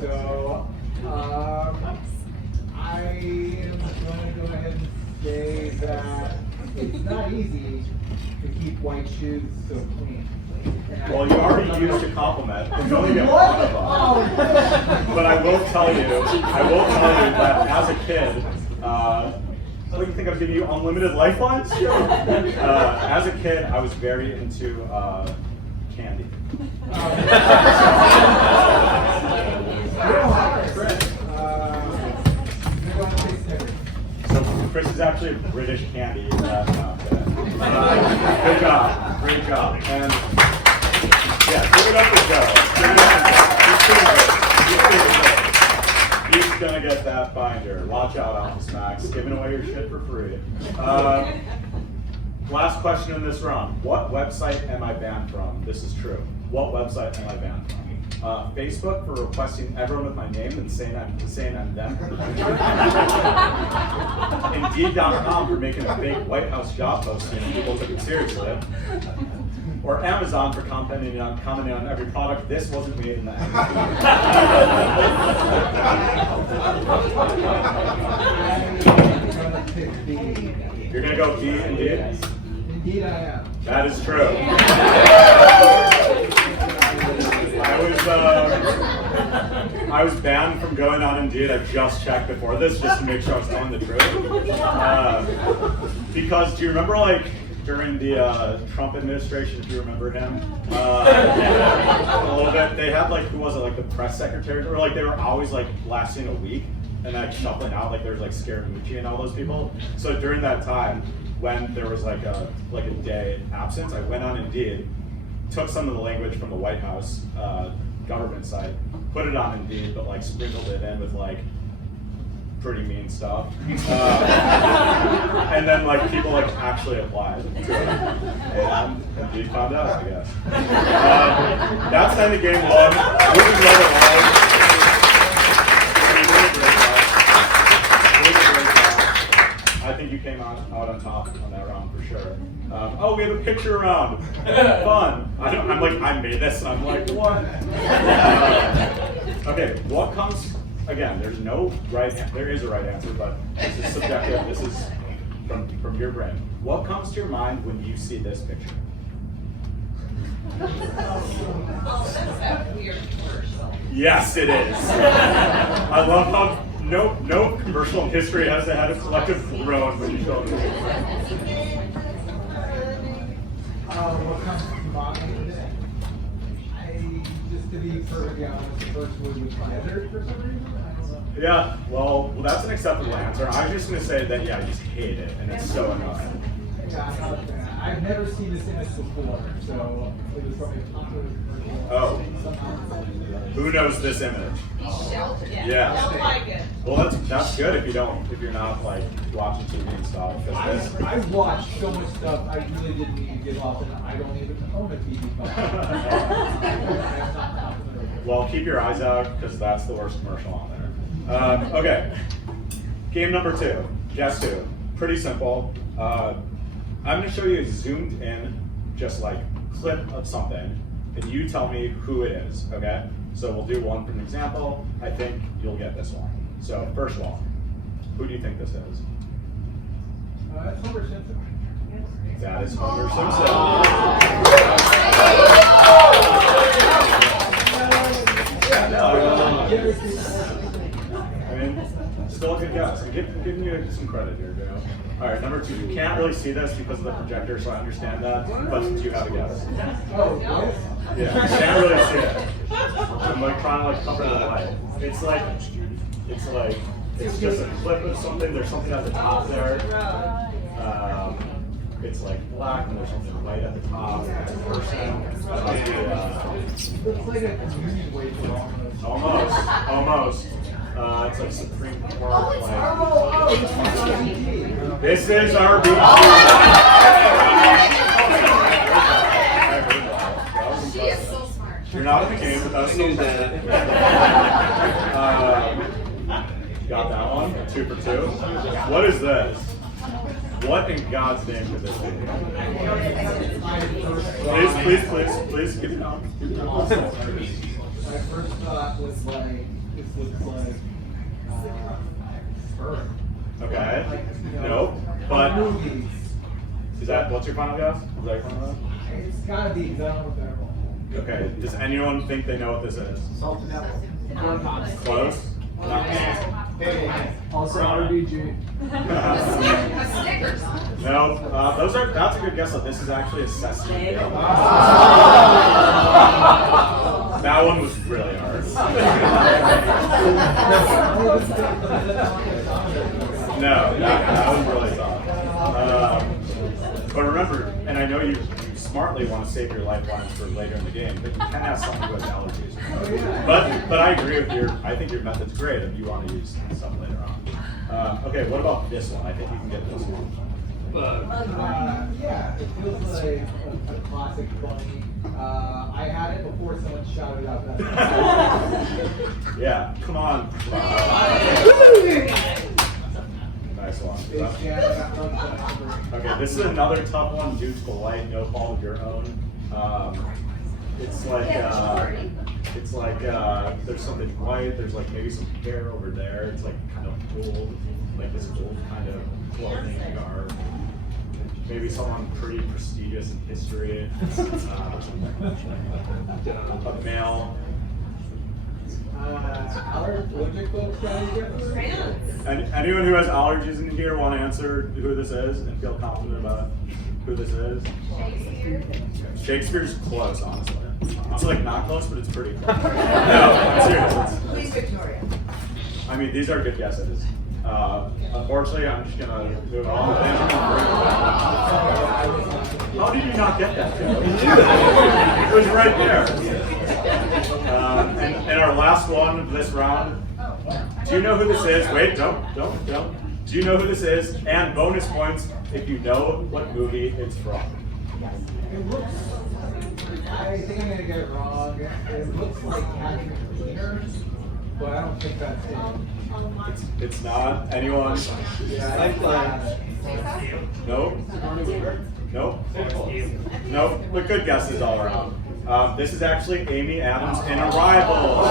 So, I am going to go ahead and say that it's not easy to keep white shoes so clean. Well, you already used a compliment. You only get one of them. But I will tell you that as a kid, what do you think I'm giving you unlimited lifelines? As a kid, I was very into candy. So Chris is actually a British candy. Good job, great job. And yeah, give it up for Joe. He's gonna get that binder. Watch out, Office Max. Giving away your shit for free. Last question in this round. What website am I banned from? This is true. What website am I banned from? Facebook for requesting everyone with my name and saying I'm them. Indeed.com for making a big White House job posting and people took it seriously. Or Amazon for commenting on every product. This wasn't made in the You're gonna go B, Indeed? Indeed I am. That is true. I was banned from going on Indeed. I just checked before this just to make sure I was telling the truth. Because do you remember like during the Trump administration, if you remember him, a little bit, they had like, who was it, like the press secretary, or like they were always like lasting a week and then shuffling out, like there was like Scaramucci and all those people. So during that time, when there was like a day absence, I went on Indeed, took some of the language from the White House government site, put it on Indeed, but like sprinkled it in with like pretty mean stuff, and then like people like actually applied to it, and Indeed found out, I guess. That's the end of game 1. Moving right along. I think you came out on top on that round for sure. Oh, we have a picture round. Fun. I made this, and I'm like, what? Okay, what comes? Again, there is a right answer, but this is subjective. This is from your brain. What comes to your mind when you see this picture? Oh, that's that weird commercial. Yes, it is. I love how no commercial in history has had a collective groan when you show it. What comes to mind? Just to be perfectly honest, the first word was desert for some reason. I don't know. Yeah, well, that's an acceptable answer. I was just going to say that, yeah, I just hate it, and it's so annoying. Yeah, I'm not a fan. I've never seen this image before, so it was probably a popular commercial. Oh. Who knows this image? He's sheltered. Yeah. Don't like it. Well, that's good if you're not like watching TV and stuff. Because this, I've watched so much stuff I really didn't need to give up, and I don't even own a TV. well, keep your eyes out because that's the worst commercial on there. Okay, game number 2. Guess who? Pretty simple. I'm going to show you a zoomed in, just like clip of something, and you tell me who it is. Okay. So we'll do one for an example. I think you'll get this one. So first of all, who do you think this is? That's Homer Simpson. That is Homer Simpson. I mean, still a good guess. I'm giving you some some credit here, Joe. All right, number 2. You can't really see this because of the projector, so I understand that. But do you have a guess? Oh, yes? Yeah, you can't really see it. I'm like trying to like cover the light. It's just a clip of something. There's something at the top there. It's like black and there's something white at the top. It's a person. Looks like a communion wafer almost. Almost. It's like Supreme Court. This is our BG. She is so smart. You're not in the game with us. I knew that. Got that one. 2 for 2. What is this? What in God's name could this be? Please give it up. My first thought was like, this looks like Earth. Okay. Like, you know, Nope. But movies. is that what's your final guess? Is that your final guess? It's gotta be done with that one. Okay. Does anyone think they know what this is? Salt and apple. Close? Not Also RBG. Snickers. No. That's a good guess. Though. This is actually a Sesame. That one was really hard. No, that was really tough. But remember, and I know you smartly want to save your lifelines for later in the game, but you can have someone who has allergies. But I agree with I think your method's great if you want to use stuff later on. Okay, what about this one? I think you can get this one. Yeah, it feels like a classic bunny. I had it before someone shouted out that. Yeah, come on. Nice one. Okay, this is another tough one due to light, no fault of your own. It's like there's something white. There's like maybe some hair over there. It's like kind of old, like this old kind of clothing garb. Maybe someone pretty prestigious in history. A male. Allergic folks got any guesses? And anyone who has allergies in here want to answer who this is and feel confident about who this is? Shakespeare's close, honestly. It's like not close, but it's pretty close. No, I'm serious. Please, Victoria. I mean, these are good guesses. Unfortunately, I'm just gonna move on. How did you not get that? It was right there. And our last one of this round. Do you know who this is? Wait, don't. Do you know who this is? And bonus points if you know what movie it's from. It looks. I think I'm gonna get it wrong. It looks like Captain Cleaner, but I don't think that's it. It's not. Anyone? Yeah, Nope. Nope. Nope. But good guesses all around. This is actually Amy Adams in Arrival.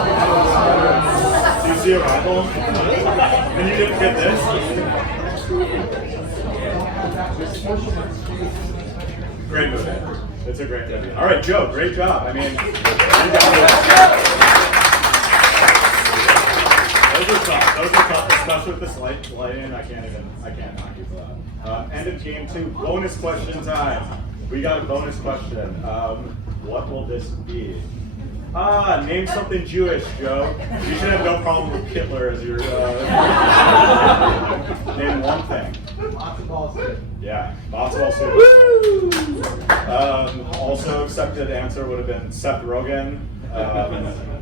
Do you see Arrival? And you didn't get this? Great movie. It's a great movie. All right, Joe, great job. I mean, you got it. Those are tough, especially with this lighting. I can't knock you for that. End of game 2, bonus question time. We got a bonus question. What will this be? Name something Jewish, Joe. You should have no problem with Hitler as your. Name one thing. Matzo ball soup. Yeah, matzo ball soup. Also accepted answer would have been Seth Rogen.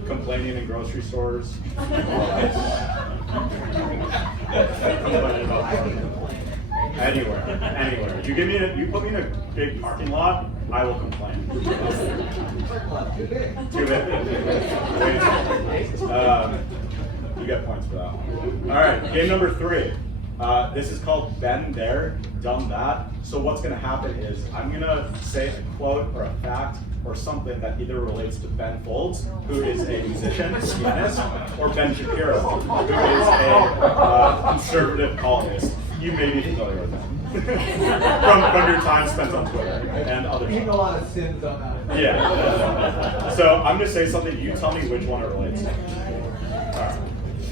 Complaining in grocery stores. Complaining about anywhere. You put me in a big parking lot, I will complain. Too big. You get points for that one. All right, game number 3. This is called Been There, Done That. So what's going to happen is I'm going to say a quote or a fact or something that either relates to Ben Folds, who is a musician, pianist, or Ben Shapiro, who is a conservative columnist. You may be familiar with him from your time spent on Twitter and other Eating a stuff. lot of sins on that. Yeah. So I'm going to say something. You tell me which one it relates to. All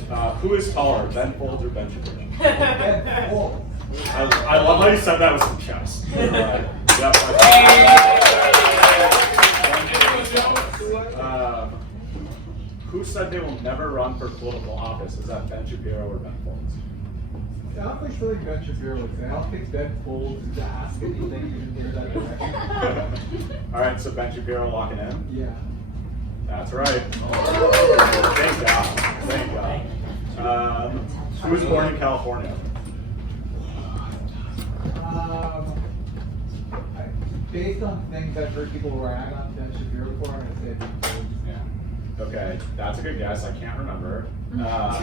right. Who is taller, Ben Folds or Ben Shapiro? Ben Folds. I love how you said that with some chest. Who said they will never run for political office? Is that Ben Shapiro or Ben Folds? I don't think something Ben Shapiro would say. I don't think Ben Folds is asked anything in that direction. All right, so Ben Shapiro locking in? Yeah. That's right. Thank God. Thank God. Who was born in California? Based on things I've heard people rag on Ben Shapiro for, I'm going to say Ben Folds. Yeah. Okay, that's a good guess. I can't remember. I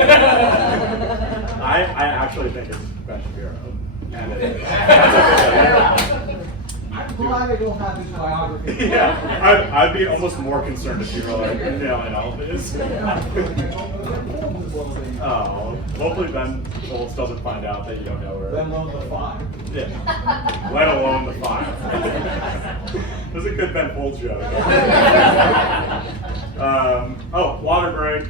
actually think it's Ben Shapiro. And it is. That's a good guess. I'm glad I don't have his biography. Yeah, I'd be almost more concerned if you were like, nailing all this. Oh, hopefully Ben Folds doesn't find out that you don't know her. Let alone the 5. Yeah, let alone the 5. It was a good Ben Folds joke. Oh, water break.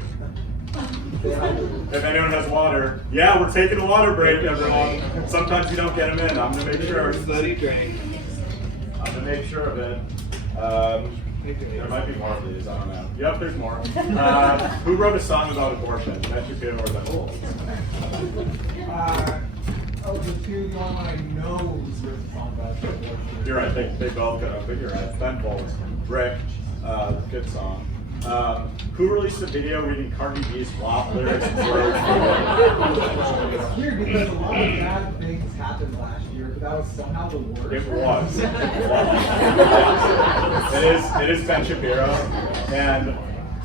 If anyone has water, yeah, we're taking a water break, everyone. Sometimes you don't get them in. I'm gonna make sure. Study drink. I'm gonna make sure of it. There might be more of these. I don't know. Yep, there's more. Who wrote a song about abortion? Ben Shapiro or Ben Folds? The two, the only one I know is written a song about abortion. You're right. They both got up, but you're right. Ben Folds, Rick, good song. Who released a video reading Cardi B's WAP lyrics? It's weird because a lot of bad things happened last year, but that was somehow the worst. It was. It is Ben Shapiro, and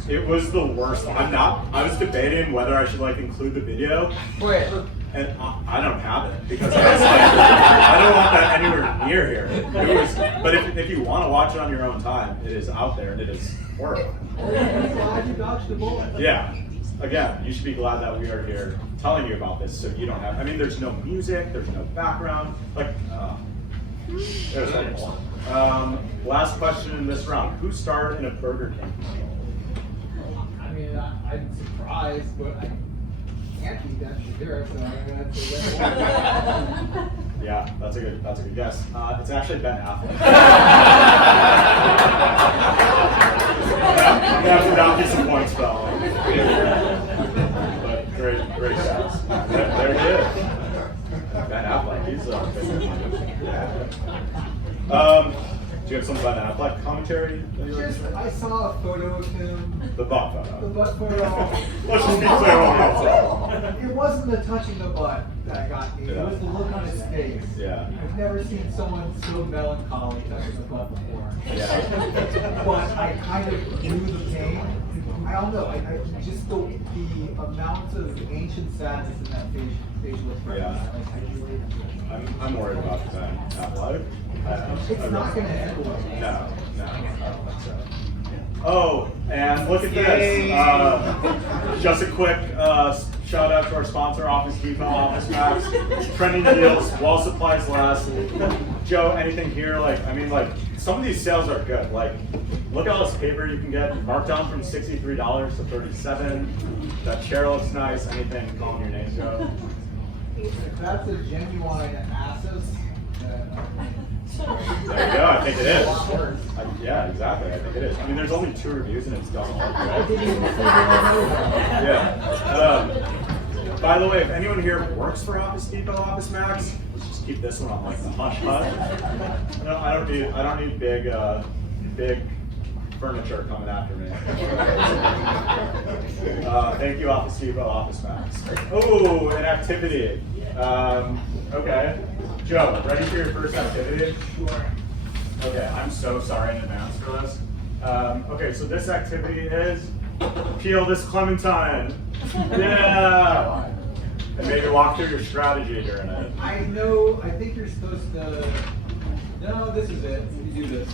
it was the worst. I was debating whether I should include the video. Wait. And I don't have it because I was like, I don't want that anywhere near here. But if you want to watch it on your own time, it is out there and it is horrible. I'm glad you dodged the bullet. Yeah. Again, you should be glad that we are here telling you about this so you don't have, there's no music, there's no background. There's that. Last question in this round. Who starred in a Burger King commercial? I'm surprised, but I can't be Ben Shapiro, so I'm going to say that. Yeah, that's a good guess. It's actually Ben Affleck. I'm gonna have to down you some points, Phil. But great guess. There he is. Ben Affleck. He's do you have some Ben Affleck commentary? I saw a photo of him. The butt photo. The butt photo. Let's just be clear on that. It wasn't the touching the butt that got me. It was the look on his face. Yeah. I've never seen someone so melancholy touching the butt before. Yeah. But I kind of knew the pain. I don't know. I just the amount of ancient sadness in that facial expression. Yeah. I'm worried about Ben Affleck. It's not going to end well. No, I don't think so. Oh, and look at this. Just a quick shout out to our sponsor, Office Depot, Office Max. Trending deals, while supplies last. Joe, anything here? Some of these sales are good. Look at all this paper you can get. Marked down from $63 to $37. That chair looks nice. Anything calling your name, Joe? If that's a genuine Asus, there you go. I think it is. Yeah, exactly. I think it is. There's only 2 reviews and it's done all good. Yeah. By the way, if anyone here works for Office Depot, Office Max, let's just keep this one on the hush hush. I don't need big furniture coming after me. Thank you, Office Depot, Office Max. Oh, an activity. Okay. Joe, ready for your first activity? Sure. Okay, I'm so sorry in advance for this. Okay, so this activity is peel this clementine. Yeah! And maybe walk through your strategy during it. I think you're supposed to. No, this is it. You do this.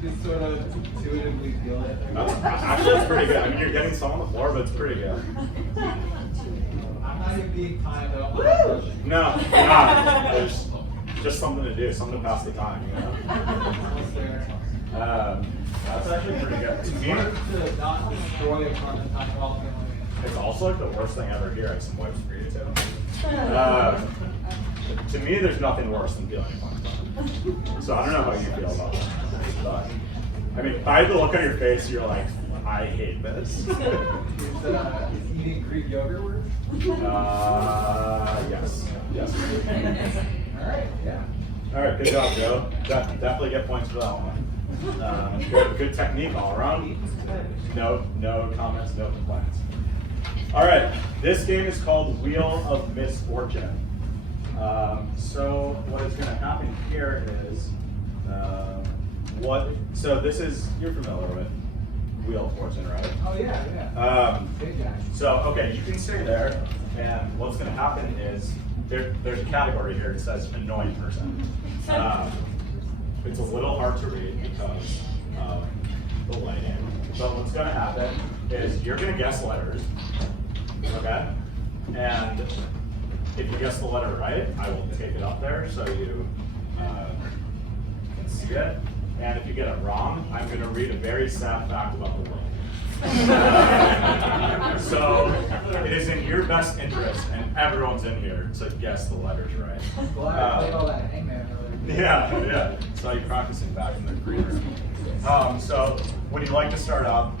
Just sort of intuitively feel it. Actually, it's pretty good. You're getting some on the floor, but it's pretty good. I'm not even being kind though. No, you're not. There's just something to do, something to pass the time, That's actually pretty good. It's hard to not destroy a clementine while feeling it. It's also like the worst thing ever here. I have some wipes for you too. To me, there's nothing worse than feeling punked on. So I don't know how you feel about that. But, I mean, by the look on your face, you're like, I hate this. Is eating Greek yogurt worse? Yes. Yes. All right, yeah. All right, good job, Joe. Definitely get points for that one. Good technique all around. No comments, no complaints. All right, this game is called Wheel of Misfortune. So what is going to happen here is, so this is, you're familiar with Wheel of Fortune, right? Oh yeah. Big guy. So, okay, you can stay there, and what's going to happen is there's a category here that says annoying person. It's a little hard to read because of the lighting. So what's going to happen is you're going to guess letters, okay? And if you guess the letter right, I will take it up there so you can see it. And if you get it wrong, I'm going to read a very sad fact about the world. So it is in your best interest, and everyone's in here, to guess the letters right. Well, I played all that hangman earlier. Yeah. So you're practicing back in the green room. So would you like to start off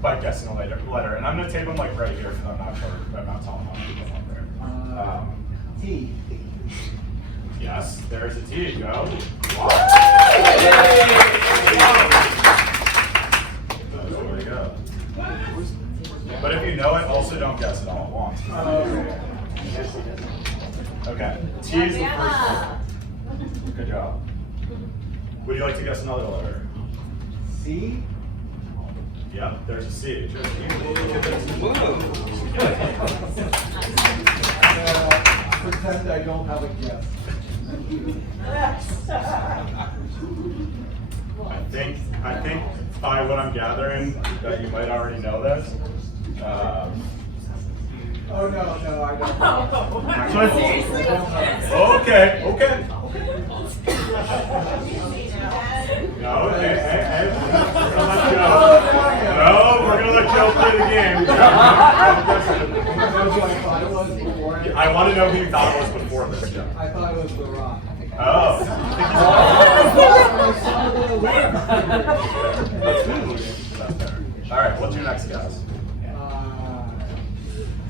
by guessing a letter? And I'm going to tape them like right here because I'm not sure. I'm not telling how to put them up there. T. Yes, there's a T. Go. There we go. But if you know it, also don't guess it all at once. Okay. T is the first one. Good job. Would you like to guess another letter? C. Yep, there's a C. Pretend I don't have a guess. I think by what I'm gathering that you might already know this. Oh no, I don't. Okay. No, hey. We're gonna let Joe play the game. I want to know who you thought it was before this, Joe. I thought it was The Rock. Oh. All right, what's your next guess?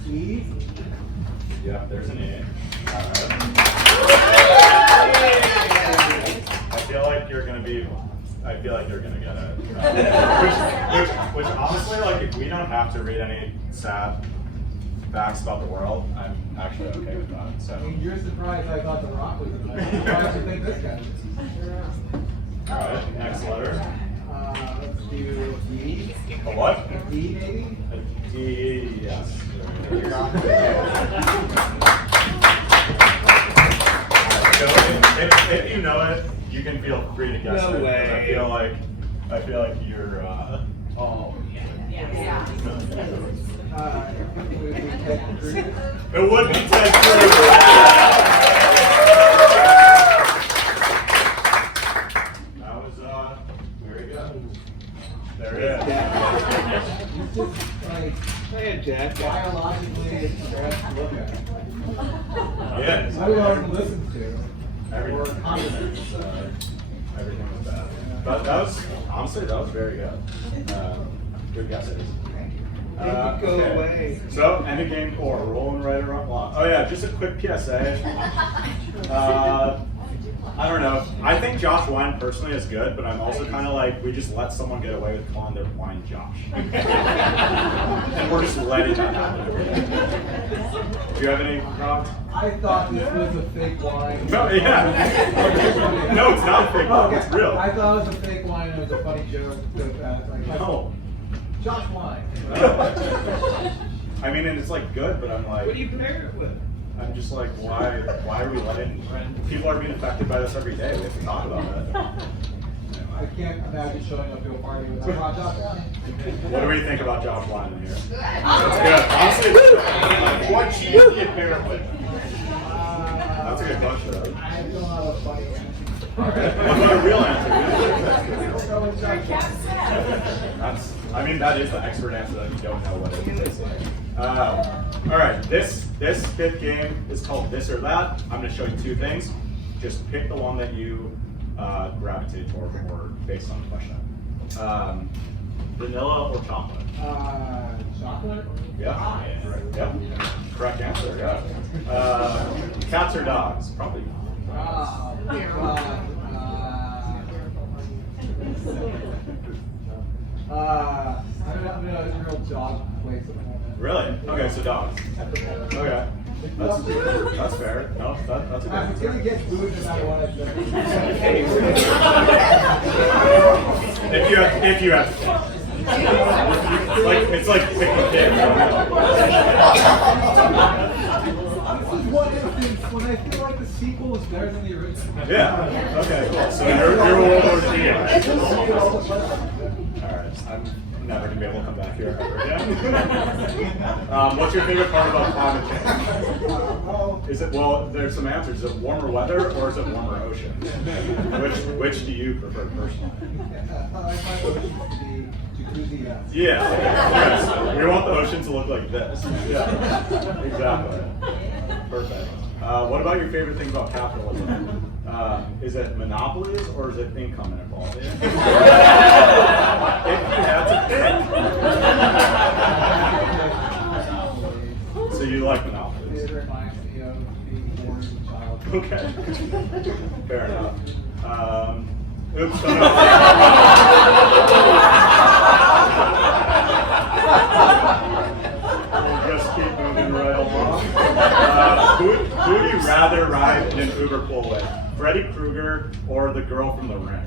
E. Yeah, there's an E. I feel like you're gonna get it. Which honestly, like, if we don't have to read any sad facts about the world, I'm actually okay with that. So. I mean, you're surprised I thought The Rock was in there. Why would you think this guy? All right, next letter. Let's do D. A what? D maybe? A D, yes. So if you know it, you can feel free to guess No it. way. I feel like you're. Oh, yeah. It would be Ted Cruz. That was very good. There it is. Like, Hey, Jack. biologically, it's bad to look at. Yeah. I learned to listen to. Everything was bad. But that was honestly very good. Good guesses. Go away. So, end of game 4, rolling right around block. Oh yeah, just a quick PSA. I don't know. I think Josh Wine personally is good, but I'm also kind of like, we just let someone get away with calling their wine Josh. And we're just letting that happen. Do you have any thoughts? I thought this was a fake wine. No, yeah. No, it's not a fake wine. It's real. I thought it was a fake wine and it was a funny joke. No. Josh Wine. I mean, and it's like good, but I'm like, What do you pair it with? I'm just like, why are we letting, people are being affected by this every day, we have to talk about it. I can't imagine showing up to a party without hot Josh Wine. What do we think about Josh Wine in here? That's good. Honestly, what cheese do you pair it with? That's a good question. I don't have a funny one. What about a real answer? I mean, that is the expert answer that you don't know what it is. All right, this fifth game is called This or That. I'm going to show you two things. Just pick the one that you gravitate toward or based on the question. Vanilla or chocolate? Chocolate? Yeah. Yep. Correct answer. Yeah. Cats or dogs? Probably. I'm in a real dog place at the moment. Really? Okay, so dogs. Okay. That's fair. No, that's a good I'm answer. gonna get food no matter what I say. If you have it's like picking a kid. This is one instance when I feel like the sequel is better than the original. Yeah. Okay. Cool. So you're World War III. Right? All right. I'm never gonna be able to come back here ever again. What's your favorite part about climate change? Is it there's some answers. Is it warmer weather or is it warmer oceans? Which do you prefer personally? I find oceans to be jacuzzi. Yeah. Yes. We want the ocean to look like this. Yeah. Exactly. Perfect. What about your favorite thing about capitalism? Is it monopolies or is it income inequality? If you had to pick. So you like monopolies? It reminds me of being born as a child. Okay. Fair enough. Oops. We'll just keep moving right along. Who would you rather ride in an Uber pool with? Freddy Krueger or the girl from The Ring?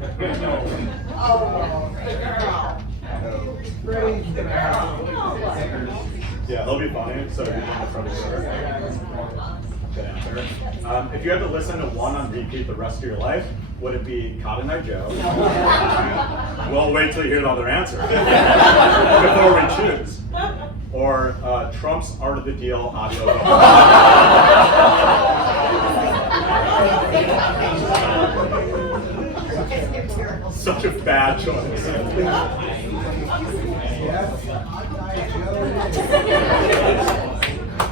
Yeah, they'll be funny. So you're the Freddy Krueger. Good answer. If you had to listen to one on repeat the rest of your life, would it be Cotton Eye Joe? Well, wait till you hear the other answer before we choose. Or Trump's Art of the Deal audio. Such a bad choice.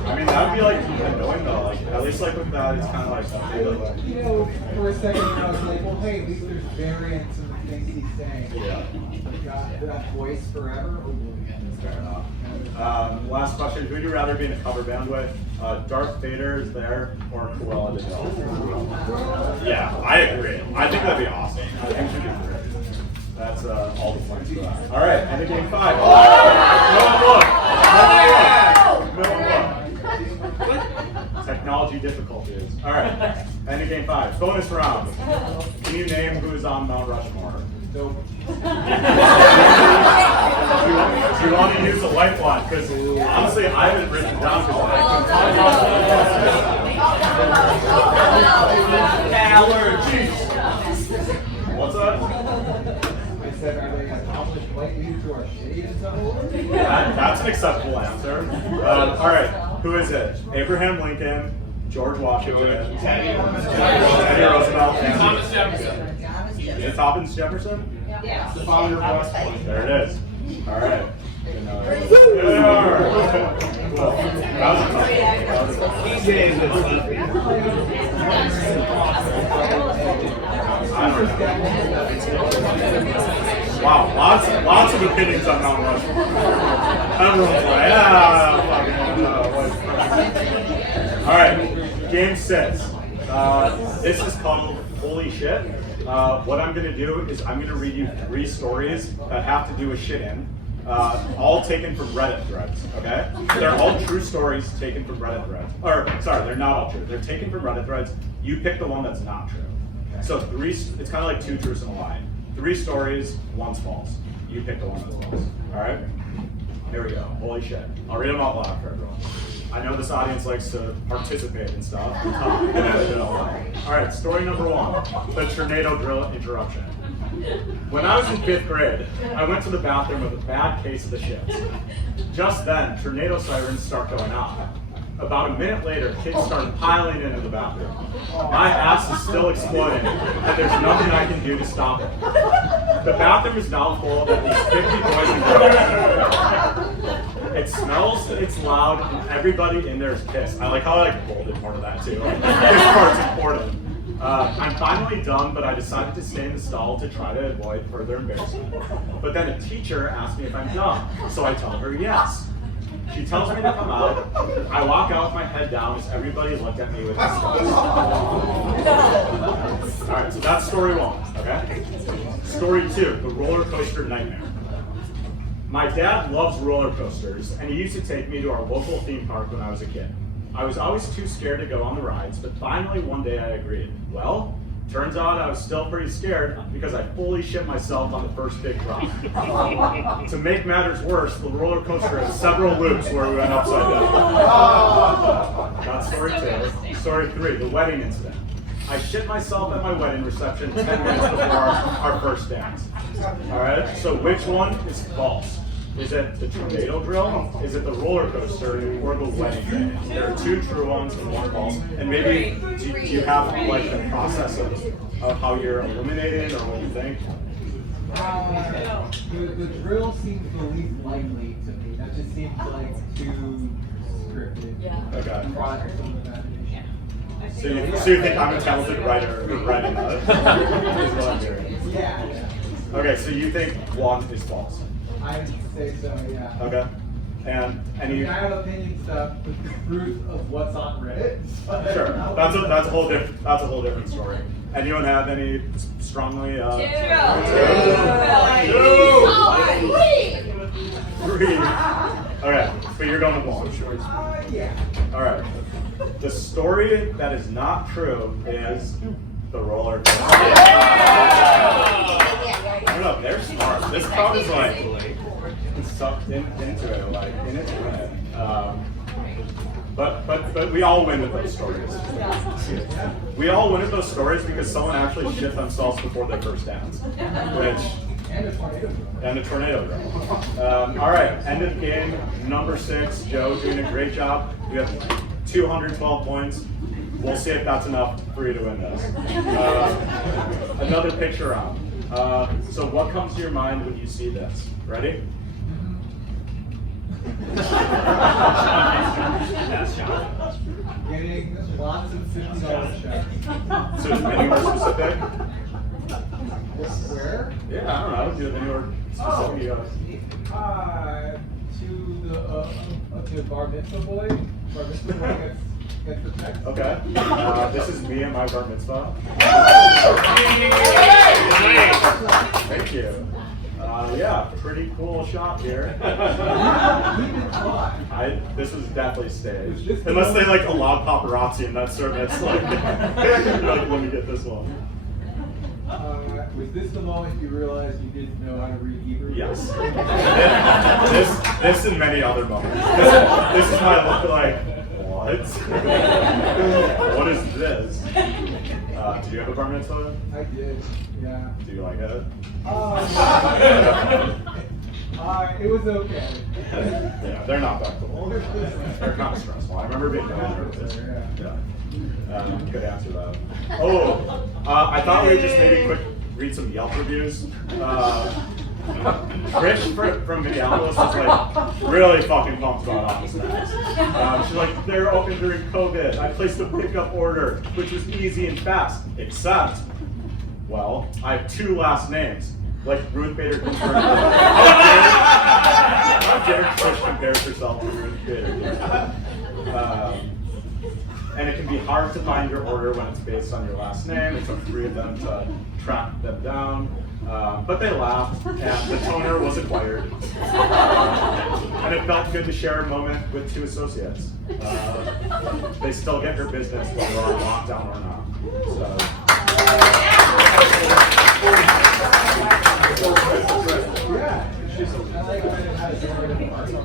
I mean, that would be like annoying though. Like at least like with that, it's kind of like You know, for a second I was like, well, hey, at least there's variance in the things he's saying. Yeah. Got that voice forever. Fair enough. Last question: who would you rather be in a cover band with? Darth Vader is there or Cruella de Vil? Yeah, I agree. I think that'd be awesome. I think she'd be great. That's all the points for that. All right, end of game 5. Oh! No look. Technology difficulties. All right, end of game 5. Bonus round. Can you name who's on Mount Rushmore? Nope. Do you want to use a lifeline? Because honestly, I haven't written down because I can What's that? I said, are they accomplished white leaders who are shitty in some way? That's an acceptable answer. All right, who is it? Abraham Lincoln, George Washington, Teddy Roosevelt, and Thomas Jefferson. Is it Thomas Jefferson? Yeah. The founder of West Point. There it is. All right. Cool. That was wow, lots of opinions on Mount Rushmore. Everyone's like, all right, game 6. This is called Holy Shit. What I'm going to do is I'm going to read you 3 stories that have to do with shit-in, all taken from Reddit threads, okay? They're all true stories taken from Reddit threads. Or, sorry, they're not all true. They're taken from Reddit threads. You pick the one that's not true. So it's kind of like 2 truths and a lie. 3 stories, 1's false. You pick the one that's false, all right? Here we go. Holy shit. I'll read them out loud for everyone. I know this audience likes to participate in stuff. All right, story number 1, the tornado drill interruption. When I was in 5th grade, I went to the bathroom with a bad case of the shits. Just then, tornado sirens start going off. About a minute later, kids start piling into the bathroom. My ass is still exploding, and there's nothing I can do to stop it. The bathroom is now full of at least 50 boys and girls. It smells, it's loud, and everybody in there is pissed. I like how I bolded part of that too. Like, this part's important. I'm finally done, but I decided to stay in the stall to try to avoid further embarrassment. But then a teacher asked me if I'm done, so I tell her yes. She tells me to come out. I walk out with my head down as everybody looked at me with disgust. Alright, so that's story one, okay? Story two, the roller coaster nightmare. My dad loves roller coasters, and he used to take me to our local theme park when I was a kid. I was always too scared to go on the rides, but finally one day I agreed. Well, turns out I was still pretty scared because I fully shit myself on the first big drop. To make matters worse, the roller coaster has several loops where we went upside down. That's story two. Story three, the wedding incident. I shit myself at my wedding reception 10 minutes before our first dance. Alright, so which one is false? Is it the tornado drill? Is it the roller coaster or the wedding day? There are two true ones and one false. And maybe do you have like the process of how you're eliminating or what you think? The drill seems the least likely to me. That just seems like too scripted. Okay. Product of imagination. So you think I'm a talented writer who writing that? Is what I'm hearing. Yeah. Okay, so you think one is false. I say so, yeah. Okay. And I mean, I have opinion stuff with the truth of what's on Reddit. sure. That's a whole different story. Anyone have any strongly Three. Okay, but you're going with one. Yeah. All right. The story that is not true is the roller coaster. I don't know, they're smart. This crowd is like sucked into it, like in it. But we all win with those stories. We all win with those stories because someone actually shit themselves before their first dance, which. And a tornado drill. All right, end of game number 6. Joe doing a great job. You have 212 points. We'll see if that's enough for you to win this. Another picture round. So what comes to your mind when you see this? Ready? Getting lots of $50 checks. So is anywhere specific? Where? Yeah, I don't know. Do you have anywhere specific? To the bar mitzvah boy. Bar mitzvah boy gets the text. Okay. This is me and my bar mitzvah. Thank you. Yeah, pretty cool shot here. This was definitely staged. Unless they like allowed paparazzi in that service. Like, let me get this one. Was this the moment you realized you didn't know how to read Hebrew? Yes. This and many other moments. This is my look like, what? What is this? Do you have a bar mitzvah? I did, yeah. Do you like it? It was okay. Yeah, they're not that cool. They're kind of stressful. I remember being really nervous. Yeah. Good answer though. Oh, I thought we would just maybe read some Yelp reviews. Trish from Minneapolis was like really fucking pumped about Office Max. She's like, they're open during COVID. I placed a pickup order, which was easy and fast, except, well, I have 2 last names. Like Ruth Bader Ginsburg. How dare Trish compares herself to Ruth Bader Ginsburg. And it can be hard to find your order when it's based on your last name. It took 3 of them to track them down. But they laughed, and the toner was acquired. And it felt good to share a moment with 2 associates. They still get their business whether we're on lockdown or not.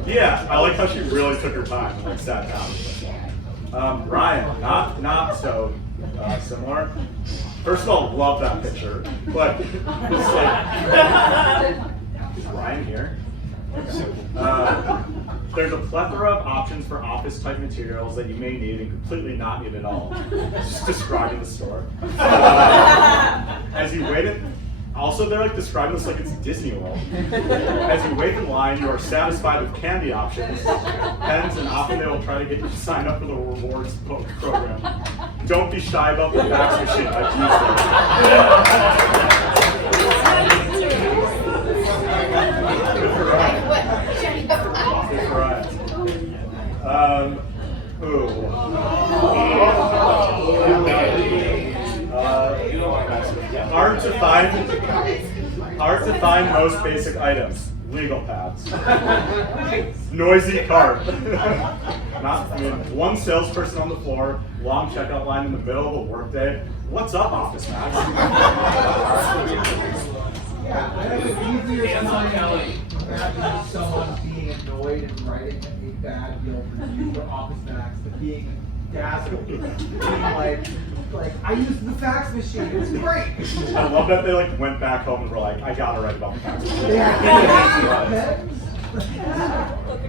Yeah, I like how she really took her time and like sat down. Ryan, not so similar. First of all, love that picture, but it's like, is Ryan here? There's a plethora of options for office type materials that you may need and completely not need at all. Just describing the store. As you wait also they're like describing this like it's Disney World. As you wait in line, you are satisfied with candy options, pens, and often they will try to get you to sign up for the rewards program. Don't be shy about the fax machine. I've used it. Good for Ryan. Good for Ryan. Hard to find most basic items. Legal pads. Noisy cart. One salesperson on the floor, long checkout line in the middle of a workday. What's up, Office Max? Yeah, I have an easier time imagining someone being annoyed and writing a bad deal for you for Office Max than being dazzled. Being like, I used the fax machine, it was great. I love that they like went back home and were like, I gotta write about the fax machine. Yeah.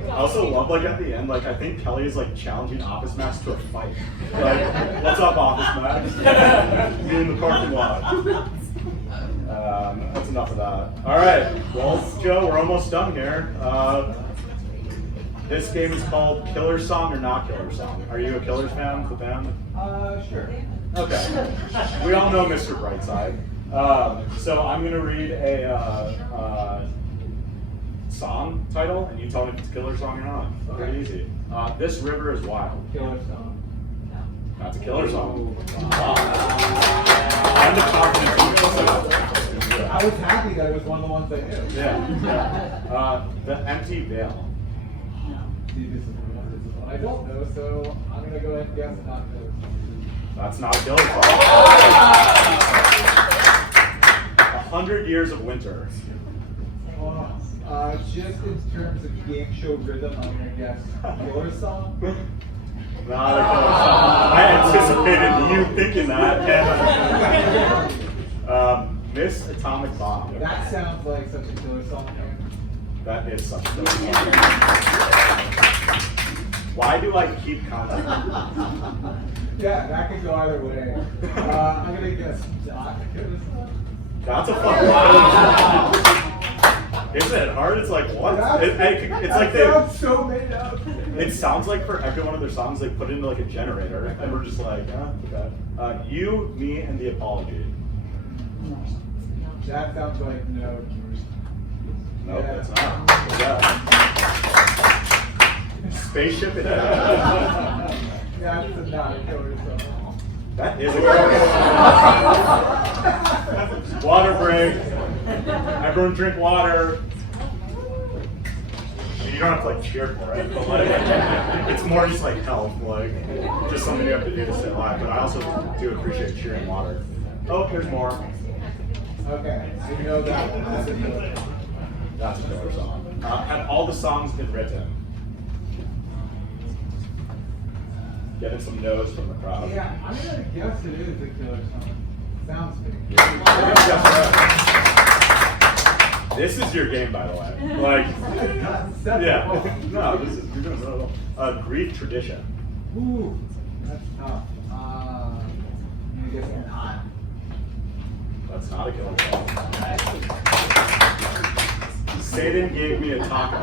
I also love like at the end, like I think Kelly is like challenging Office Max to a fight. Like, what's up, Office Max? Me in the parking lot. That's enough of that. All right, well, Joe, we're almost done here. This game is called Killer Song or Not Killer Song. Are you a Killers fan of the band? Sure. Okay. We all know Mr. Brightside. So I'm gonna read a song title, and you tell me if it's a killer song or not. Very easy. This river is wild. Killer song. That's a killer song. Wow. I'm the confident. I was happy that it was one of the ones I knew. Yeah. The Empty Veil. See, this is one I don't know, so I'm gonna go ahead and guess not killer song. That's not a killer song. 100 Years of Winter. Just in terms of game show rhythm, I'm gonna guess killer song. Not a killer song. I anticipated you thinking that. Miss Atomic Bomb. That sounds like such a killer song. That is such a killer song. Why do I keep contact? Yeah, that could go either way. I'm gonna guess not killer song. That's a fun one. Isn't it hard? It's like, what? It's like they. Sounds so made up. It sounds like for every one of their songs, they put it into like a generator, and we're just like, okay. You, Me, and the Apology. That sounds like no. Nope, Yeah. that's not. Yeah. Spaceship in Heaven. That's not a killer song. That is a killer song. Water break. Everyone drink water. You don't have to like cheer for it, but like it's more just like health, like just something you have to do to stay alive. But I also do appreciate cheering water. Oh, there's more. Okay, so you know that one. That's a killer song. That's a killer song. Have all the songs been written? Getting some no's from the crowd. Yeah, I'm gonna guess it is a killer song. Sounds fake. This is your game, by the way. Like, yeah. No, this is you're doing really well. Greek tradition. Ooh, that's tough. I'm gonna guess not. That's not a killer song. Satan gave me a taco.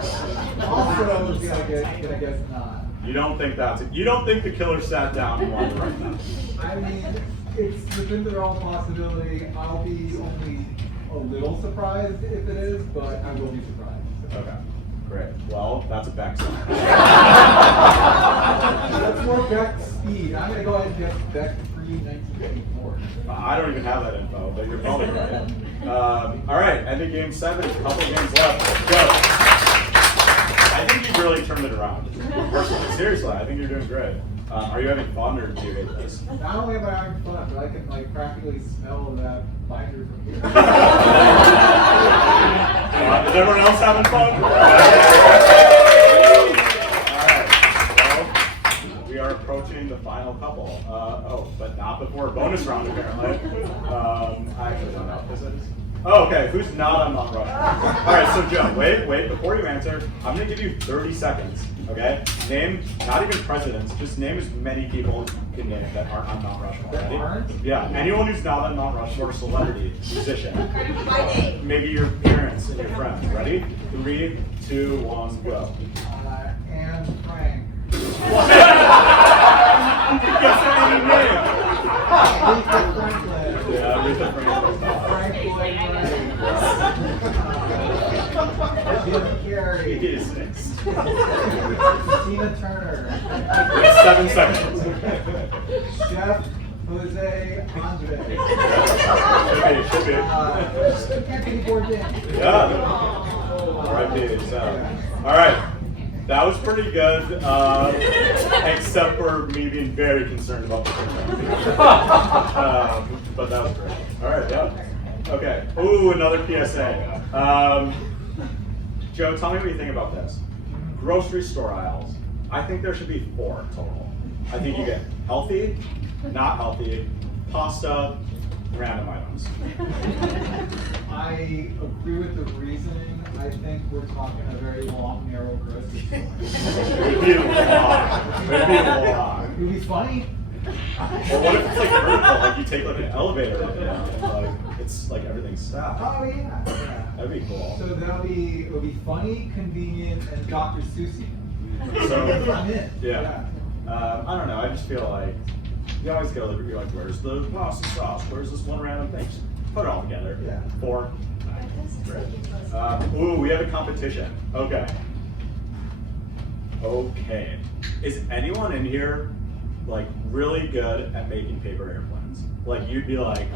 Also, I was gonna guess not. You don't think that's it? You don't think the killer sat down and wanted to write that? I mean, it's within the realm of possibility. I'll be only a little surprised if it is, but I will be surprised. So. Okay, great. Well, that's a Beck song. That's more Beck speed. I'm gonna go ahead and guess Beck pre-1984. I don't even have that info, but you're probably right. All right, ending game 7. A couple games left. Let's go. I think you've really turned it around. Personally, seriously, I think you're doing great. Are you having fun, or do you hate this? Not only am I having fun, but I can like practically smell that binder from here. Is everyone else having fun? All right. Well, we are approaching the final couple. But not before a bonus round, apparently. I actually don't know. Is it? Oh, okay, who's not on Mount Rushmore? All right, so Joe, wait, before you answer, I'm gonna give you 30 seconds, okay? Name, not even presidents, just name as many people you can name that aren't on Mount Rushmore. That Ready? aren't? Yeah, anyone who's not on Mount Rushmore, celebrity, musician, My name. maybe your parents and your friends. Ready? 3, 2, 1, go. And Frank. Guess any name. Aretha Franklin. Yeah, Aretha Franklin. Frank Lloyd Wright. Jim Carrey. 86. Tina Turner. 7 seconds. Chef Jose Andre. Should be. Anthony Bourdain. Yeah. R.I.P. So, all right. That was pretty good, except for me being very concerned about the but that was great. All right, yeah. Okay. Ooh, another PSA. Joe, tell me what you think about this. Grocery store aisles. I think there should be 4 total. I think you get healthy, not healthy, pasta, random items. I agree with the reasoning. I think we're talking a very long, narrow grocery store. It would be a lot. It would be a lot. It would be funny. Or what if it's like vertical, like you take like an elevator and like it's like everything's stacked. Oh yeah. That'd be cool. So it would be funny, convenient, and Dr. Seussy. So I'm in. yeah. I don't know. I just feel like you always get a look at you like, where's the pasta sauce? Where's this one random thing? Just put it all together. Yeah. 4. Great. Ooh, we have a competition. Okay. Okay. Is anyone in here like really good at making paper airplanes? Like you'd be like,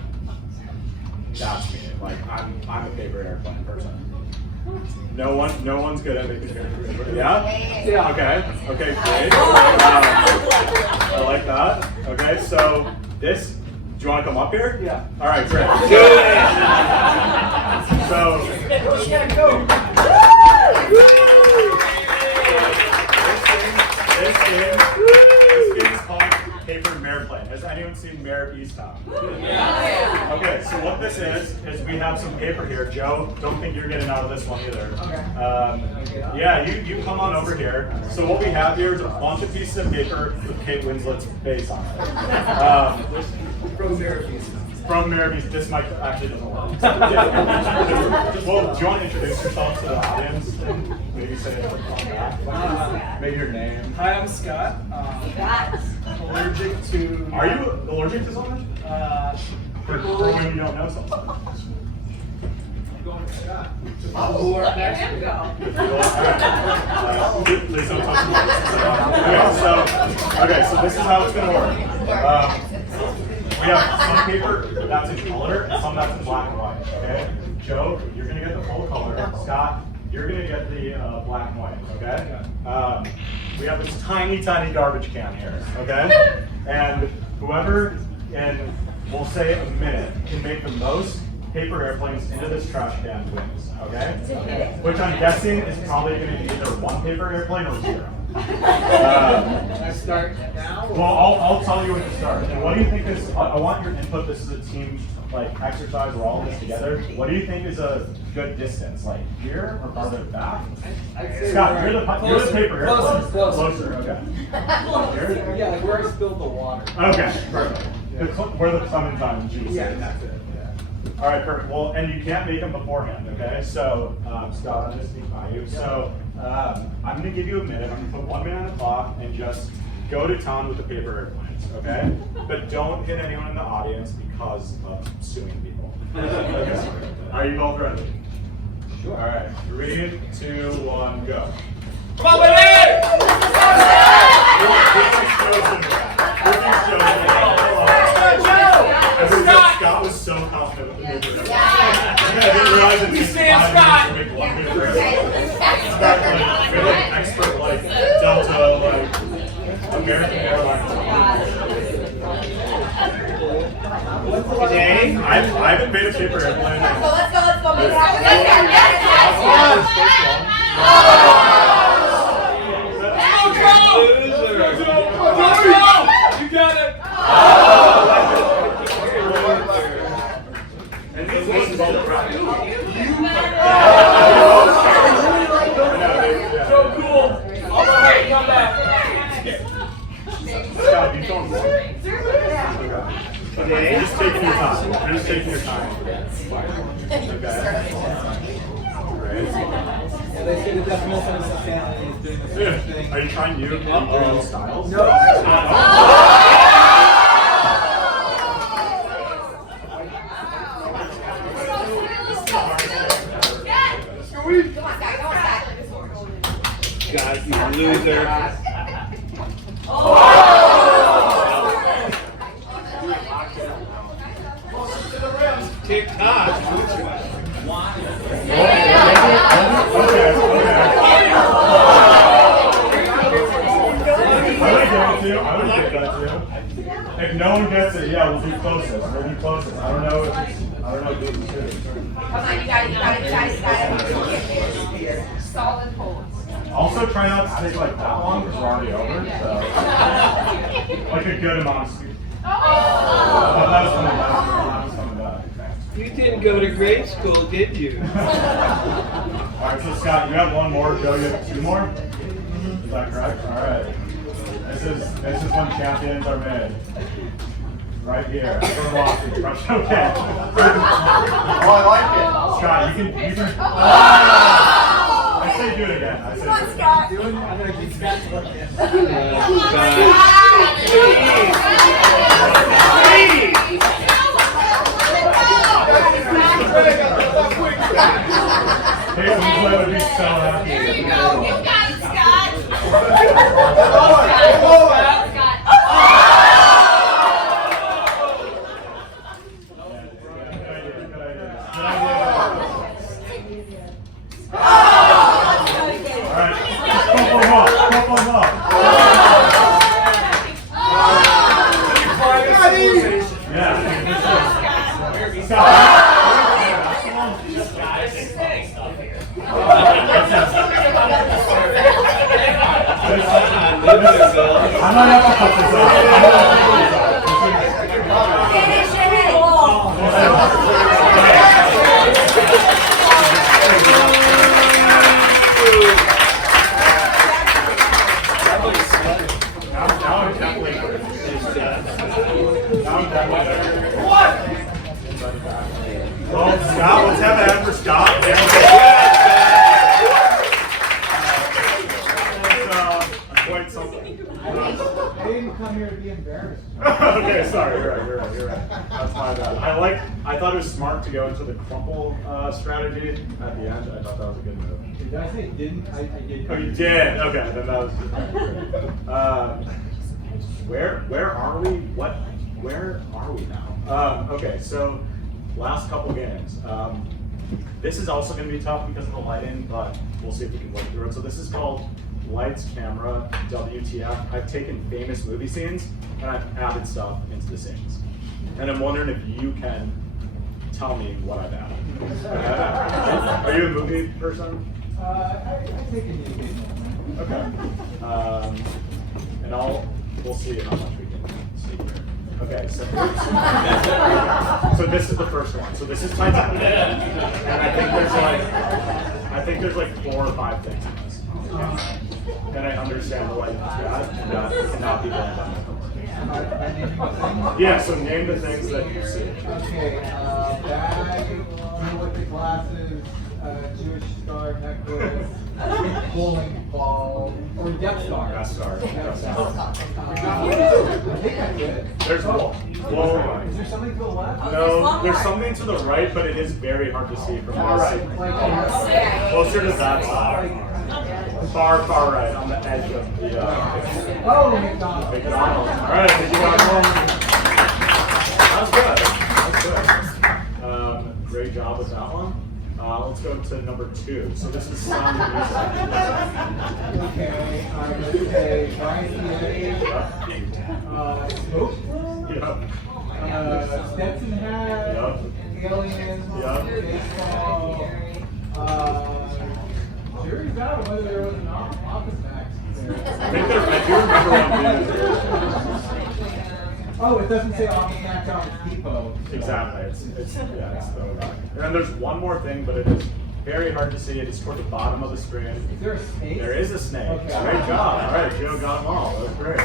that's me. Like I'm a paper airplane person. No one's good at making paper airplanes. Yeah? Yeah. Okay. Okay, great. I like that. Okay, so this, do you want to come up here? Yeah. All right, great. So, this game is called Paper Airplane. Has anyone seen Mayor of Easttown? Yeah. Okay, so what this is we have some paper here. Joe, don't think you're getting out of this one either. Okay. Yeah, you come on over here. So what we have here is a bunch of pieces of paper with Kate Winslet's face on it. From Marathon. From Mayor of East, this mic actually doesn't work. Well, do you want to introduce yourself to the audience? And maybe say it on that. Maybe your name. Hi, I'm Scott. Allergic to. Are you allergic to something? For when you don't know something. I'm going with Scott. Who are next? Him go. Please don't talk about this. Okay, so this is how it's going to work. We have some paper that's in color and some that's in black and white, okay? Joe, you're going to get the full color. Scott, you're going to get the black and white, okay? We have this tiny, tiny garbage can here, okay? And whoever in, we'll say a minute, can make the most paper airplanes into this trash can wins, okay? Which I'm guessing is probably going to be either 1 paper airplane or 0. I start now. Well, I'll tell you when to start. And what do you think is? I want your input. This is a team like exercise. We're all in this together. What do you think is a good distance? Like here or farther back? Scott, you're the paper airplane. Closer. Okay. Here? Yeah, like where I spilled the water. Okay. Perfect. Where the summertime juice Yeah, is. that's it. All right, perfect. Well, and you can't make them beforehand, okay? So, Scott, I'm just speaking by you. So, I'm going to give you a minute. I'm going to put 1 minute on the clock and just go to town with the paper airplanes, okay? But don't hit anyone in the audience because of suing people. Okay. Are you both ready? Sure. All right. 3, 2, 1, go. Scott was so confident with the paper airplane. I didn't realize it took 5 minutes to make 1 paper airplane. Scott, like, you're like an expert, like Delta, like American Airlines. Today, I haven't made a paper airplane. Let's go. You got it. And this is all the practice. that most of the family is doing the same thing. Are you trying new styles? No. God, you loser. TikTok. I would give that to you. If no one gets it, yeah, we'll do closest. We'll do closest. I don't know if it's, I don't know who it's to. Come on, you gotta. Solid holds. Also, try not to take like that long because we're already over. So, like a good amount of speed. Oh, that was coming back. That was coming back. You didn't go to grade school, did you? Alright, so Scott, you have one more. Joe, you have two more? Is that correct? Alright. This is when champions are made. Right here. Okay. Oh, I like it. Scott, you can. I say do it again. I say do it again. Scott. I'm gonna keep Scott to look at. Hey, we would be so happy. There you go. You got it, Scott. I'm not have to cut this out. Well, Scott, let's have a hand for Scott. Quite something. I didn't come here to be embarrassed. Okay, sorry, you're right. That's my bad. I thought it was smart to go into the crumple strategy at the end. I thought that was a good move. Did I say didn't? I did. Oh, you did? Okay, then that was where are we? Where are we now? Okay, so last couple games. This is also going to be tough because of the lighting, but we'll see if we can work through it. So this is called Lights, Camera, WTF. I've taken famous movie scenes and I've added stuff into the scenes. And I'm wondering if you can tell me what I've added. Are you a movie person? I take a new game. Okay. And we'll see how much we can see here. Okay, so this is the first one. So this is Titanic. And I think there's like 4 or 5 things in this. And I understand the light cannot be done by yeah, so name the things that you see. Okay, bag, with the glasses, Jewish star necklace, bowling ball, or Death Star. Death Star. I think I did. There's wall. Is there something to the left? No, there's something to the right, but it is very hard to see from All this. right. Closer to that side. Far right, on the edge of the Oh, McDonald's. McDonald's. All right, I think you got one. That's good. Great job with that one. Let's go to number 2. So this is sound of music. Okay, I'm going to say Smoke Room, Stetson hat, Aliens, baseball, jury's out whether there was an office max there. I do remember one. Oh, it doesn't say office max Office Depot. Exactly. It's throwback. And then there's one more thing, but it is very hard to see. It is toward the bottom of the screen. Is there a snake? There is a snake. Okay. Great job. All right, Joe got them all. That was great.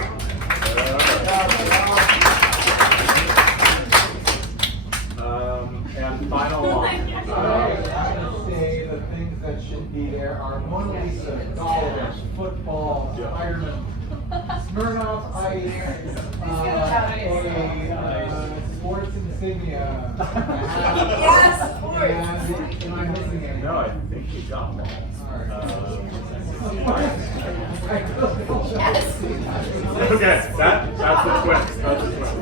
And final one. I'm going to say the things that should be there are Mona Lisa, dollars, football, Ironman, Smirnoff Ice, sports insignia. Yes, sports. And am I missing anything? No, I think you got them all. Yes. Okay, that's the twist. That's the twist.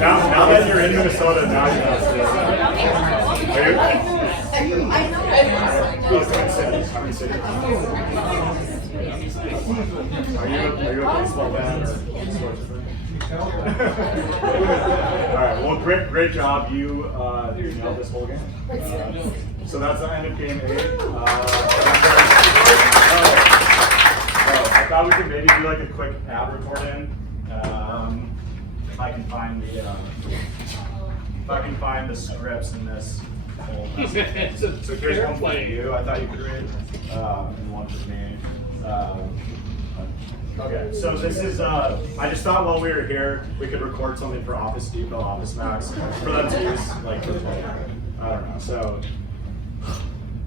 Now that you're in Minnesota, now you have to. Are you a baseball fan or sports fan? All right. Well, great job. You nailed this whole game. So that's the end of game 8. I thought we could maybe do like a quick ad recording. If I can find the scripts in this whole mess. So here's one for you. I thought you could read, and one for me. Okay, so this is, I just thought while we were here, we could record something for Office Depot, Office Max, for them to use, like, for I don't know, so,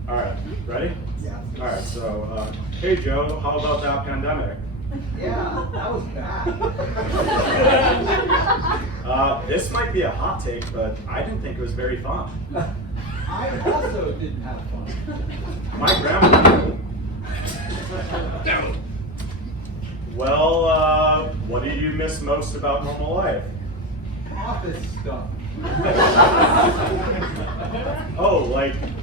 all right, ready? Yeah. All right, so, hey Joe, how about that pandemic? Yeah, that was bad. This might be a hot take, but I didn't think it was very fun. I also didn't have fun. My grandma. Well, what did you miss most about normal life? Office stuff. Oh,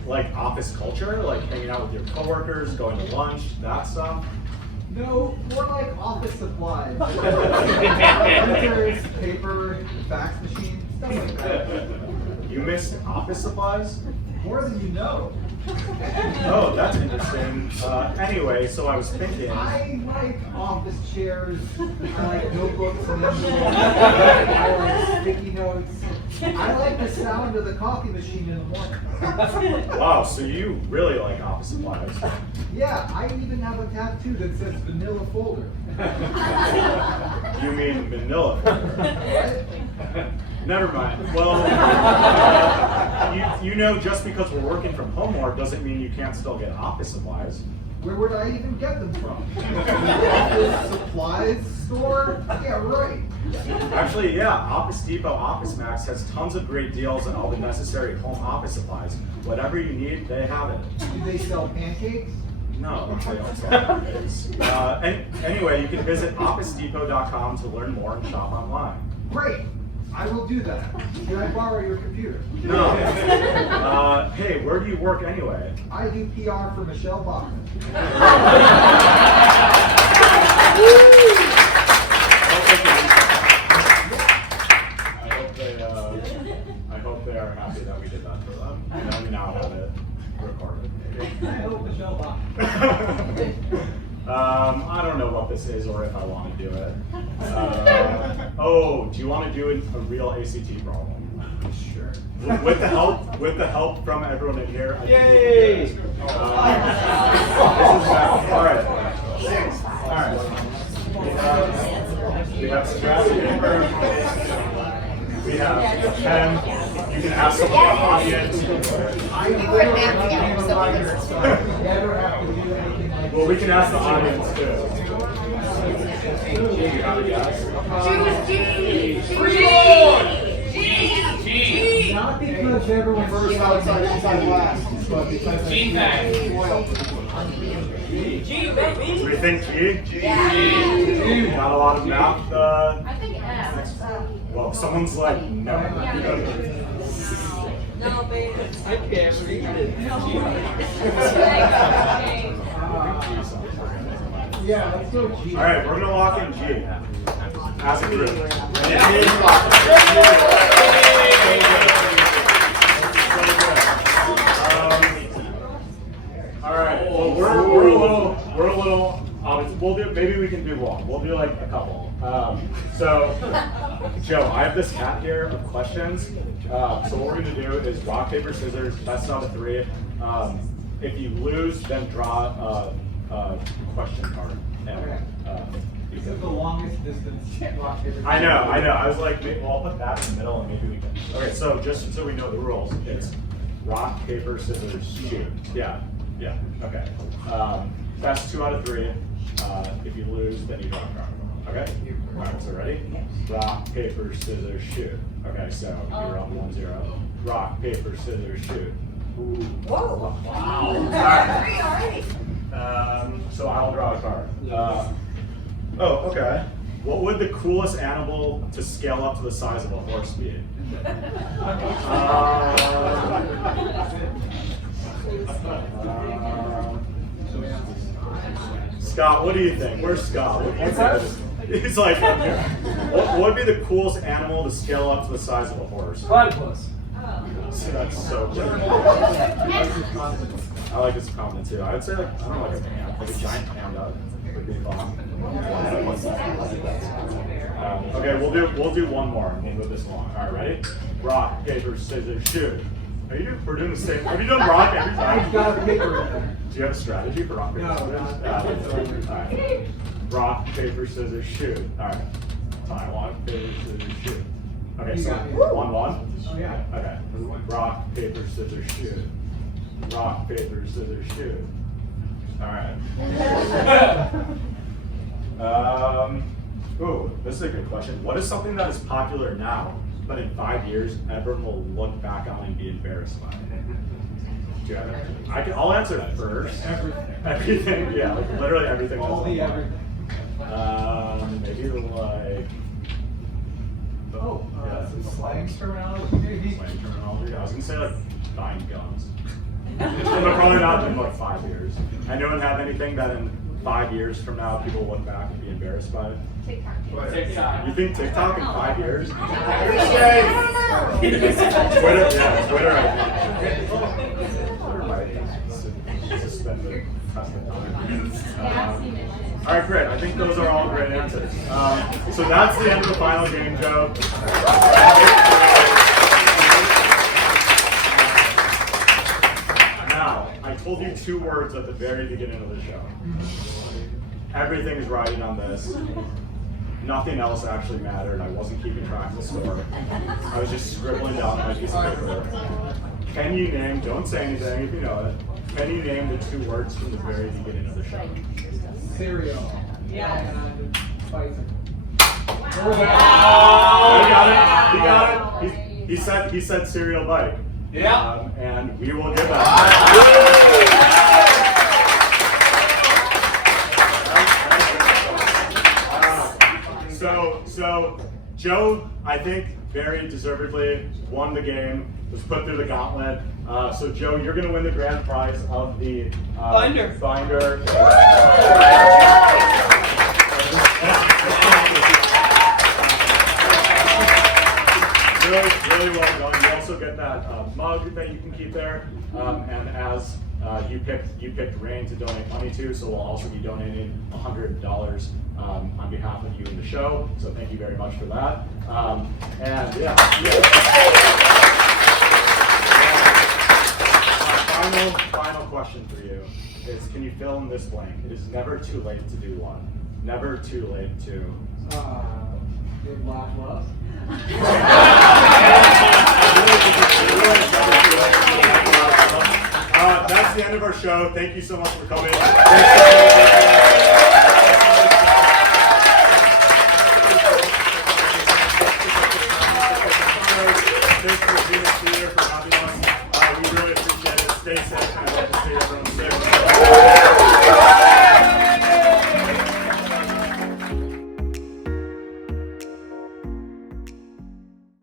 like office culture, like hanging out with your coworkers, going to lunch, that stuff. No, more like office supplies. Printers, paper, fax machine, stuff like that. You missed office supplies? More than you know. Oh, that's interesting. Anyway, so I was thinking. I like office chairs. I like notebooks and envelopes. I like sticky notes. I like the sound of the coffee machine in the morning. Wow, so you really like office supplies? Yeah, I even have a tattoo that says vanilla folder. You mean Manila? What? Never mind. Well, you know, just because we're working from home more doesn't mean you can't still get office supplies. Where would I even get them from? Office supplies store? Yeah, right. Actually, yeah, Office Depot, Office Max has tons of great deals on all the necessary home office supplies. Whatever you need, they have it. Do they sell pancakes? No, they don't sell pancakes. Anyway, you can visit OfficeDepot.com to learn more and shop online. Great. I will do that. Can I borrow your computer? No. Hey, where do you work anyway? I do PR for Michelle Bachman. I hope they are happy that we did that for them. And we now have it recorded. I hope Michelle Bachman. I don't know what this is or if I want to do it. Oh, do you want to do a real ACT problem? Sure. With the help from everyone in here. Yay! This is bad. All right. All right. We have scratch paper. We have a pen. You can ask someone in the audience. I never have to do anything like Well, we can ask the audience too. You have a guess? Not because everyone first outside last, but because Do we think G? Not a lot of math. I think F. Well, someone's like, no. No, baby. I can't read it. yeah, let's go G. All right, we're gonna lock in G as a group. All right. Well, we're a little. We'll do. Maybe we can do one. We'll do like a couple. So, Joe, I have this hat here of questions. So what we're gonna do is rock paper scissors. Best out of 3. If you lose, then draw a question card. Okay. This is the longest distance rock paper. I know. I was like, maybe, well, I'll put that in the middle and maybe we can. Okay, so just so we know the rules, it's rock, paper, scissors, shoot. Yeah. Yeah. Okay. Best 2 out of 3. If you lose, then you draw a card. Okay. All right. So ready? Rock, paper, scissors, shoot. Okay. So you're on 1-0. Rock, paper, scissors, shoot. Ooh. Whoa. Wow. Alright. So I'll draw a card. Oh, okay. What would the coolest animal to scale up to the size of a horse be? Scott, what do you think? Where's Scott? What's that? He's like, what would be the coolest animal to scale up to the size of a horse? Platypus. See, that's so good. I like this comment too. I would say like, I don't know, like a panda, like a giant panda would be fun. Okay, we'll do one more and we'll move this along. All right, ready? Rock, paper, scissors, shoot. We're doing the same. Have you done rock every time? Got a paper in there. Do you have a strategy for rock, paper, No, scissors? not- All right. Rock, paper, scissors, shoot. All right. Time. Rock, paper, scissors, shoot. Okay, You so got me. 1-1. Oh, yeah. Okay. Rock, paper, scissors, shoot. Rock, paper, scissors, shoot. All right. Ooh, this is a good question. What is something that is popular now, but in 5 years, everyone will look back on and be embarrassed by? Do you have it? I'll answer that first. Everything. Everything, yeah, like literally everything. All that's the online. everything. Maybe like. Oh, yeah, some slang terminology maybe. slang terminology. I was gonna say like buying guns. But probably not in like 5 years. Anyone have anything that in 5 years from now people look back and be embarrassed by? TikTok. You think TikTok in 5 years? I Twitter, yeah, Twitter. I think. Twitter might suspend the test of time. All right, great. I think those are all great answers. So that's the end of the final game, Joe. Now, I told you 2 words at the very beginning of the show. Everything's riding on this. Nothing else actually mattered. I wasn't keeping track of the score. I was just scribbling down on my piece of paper. Can you name, don't say anything if you know it, can you name the 2 words from the very beginning of the show? Cereal. Yes. And bicycle. You got it. He said cereal bike. Yeah. And we will give that. So Joe, I think very deservedly won the game. Was put through the gauntlet. So Joe, you're going to win the grand prize of the Binder. Really well done. You also get that mug that you can keep there. And as you picked Rain to donate money to, so we'll also be donating $100 on behalf of you in the show. So thank you very much for that. And yeah. Final question for you is: can you fill in this blank? It is never too late to do one. Never too late to. Good laugh love. That's the end of our show. Thank you so much for coming. Thanks for being here, for having us.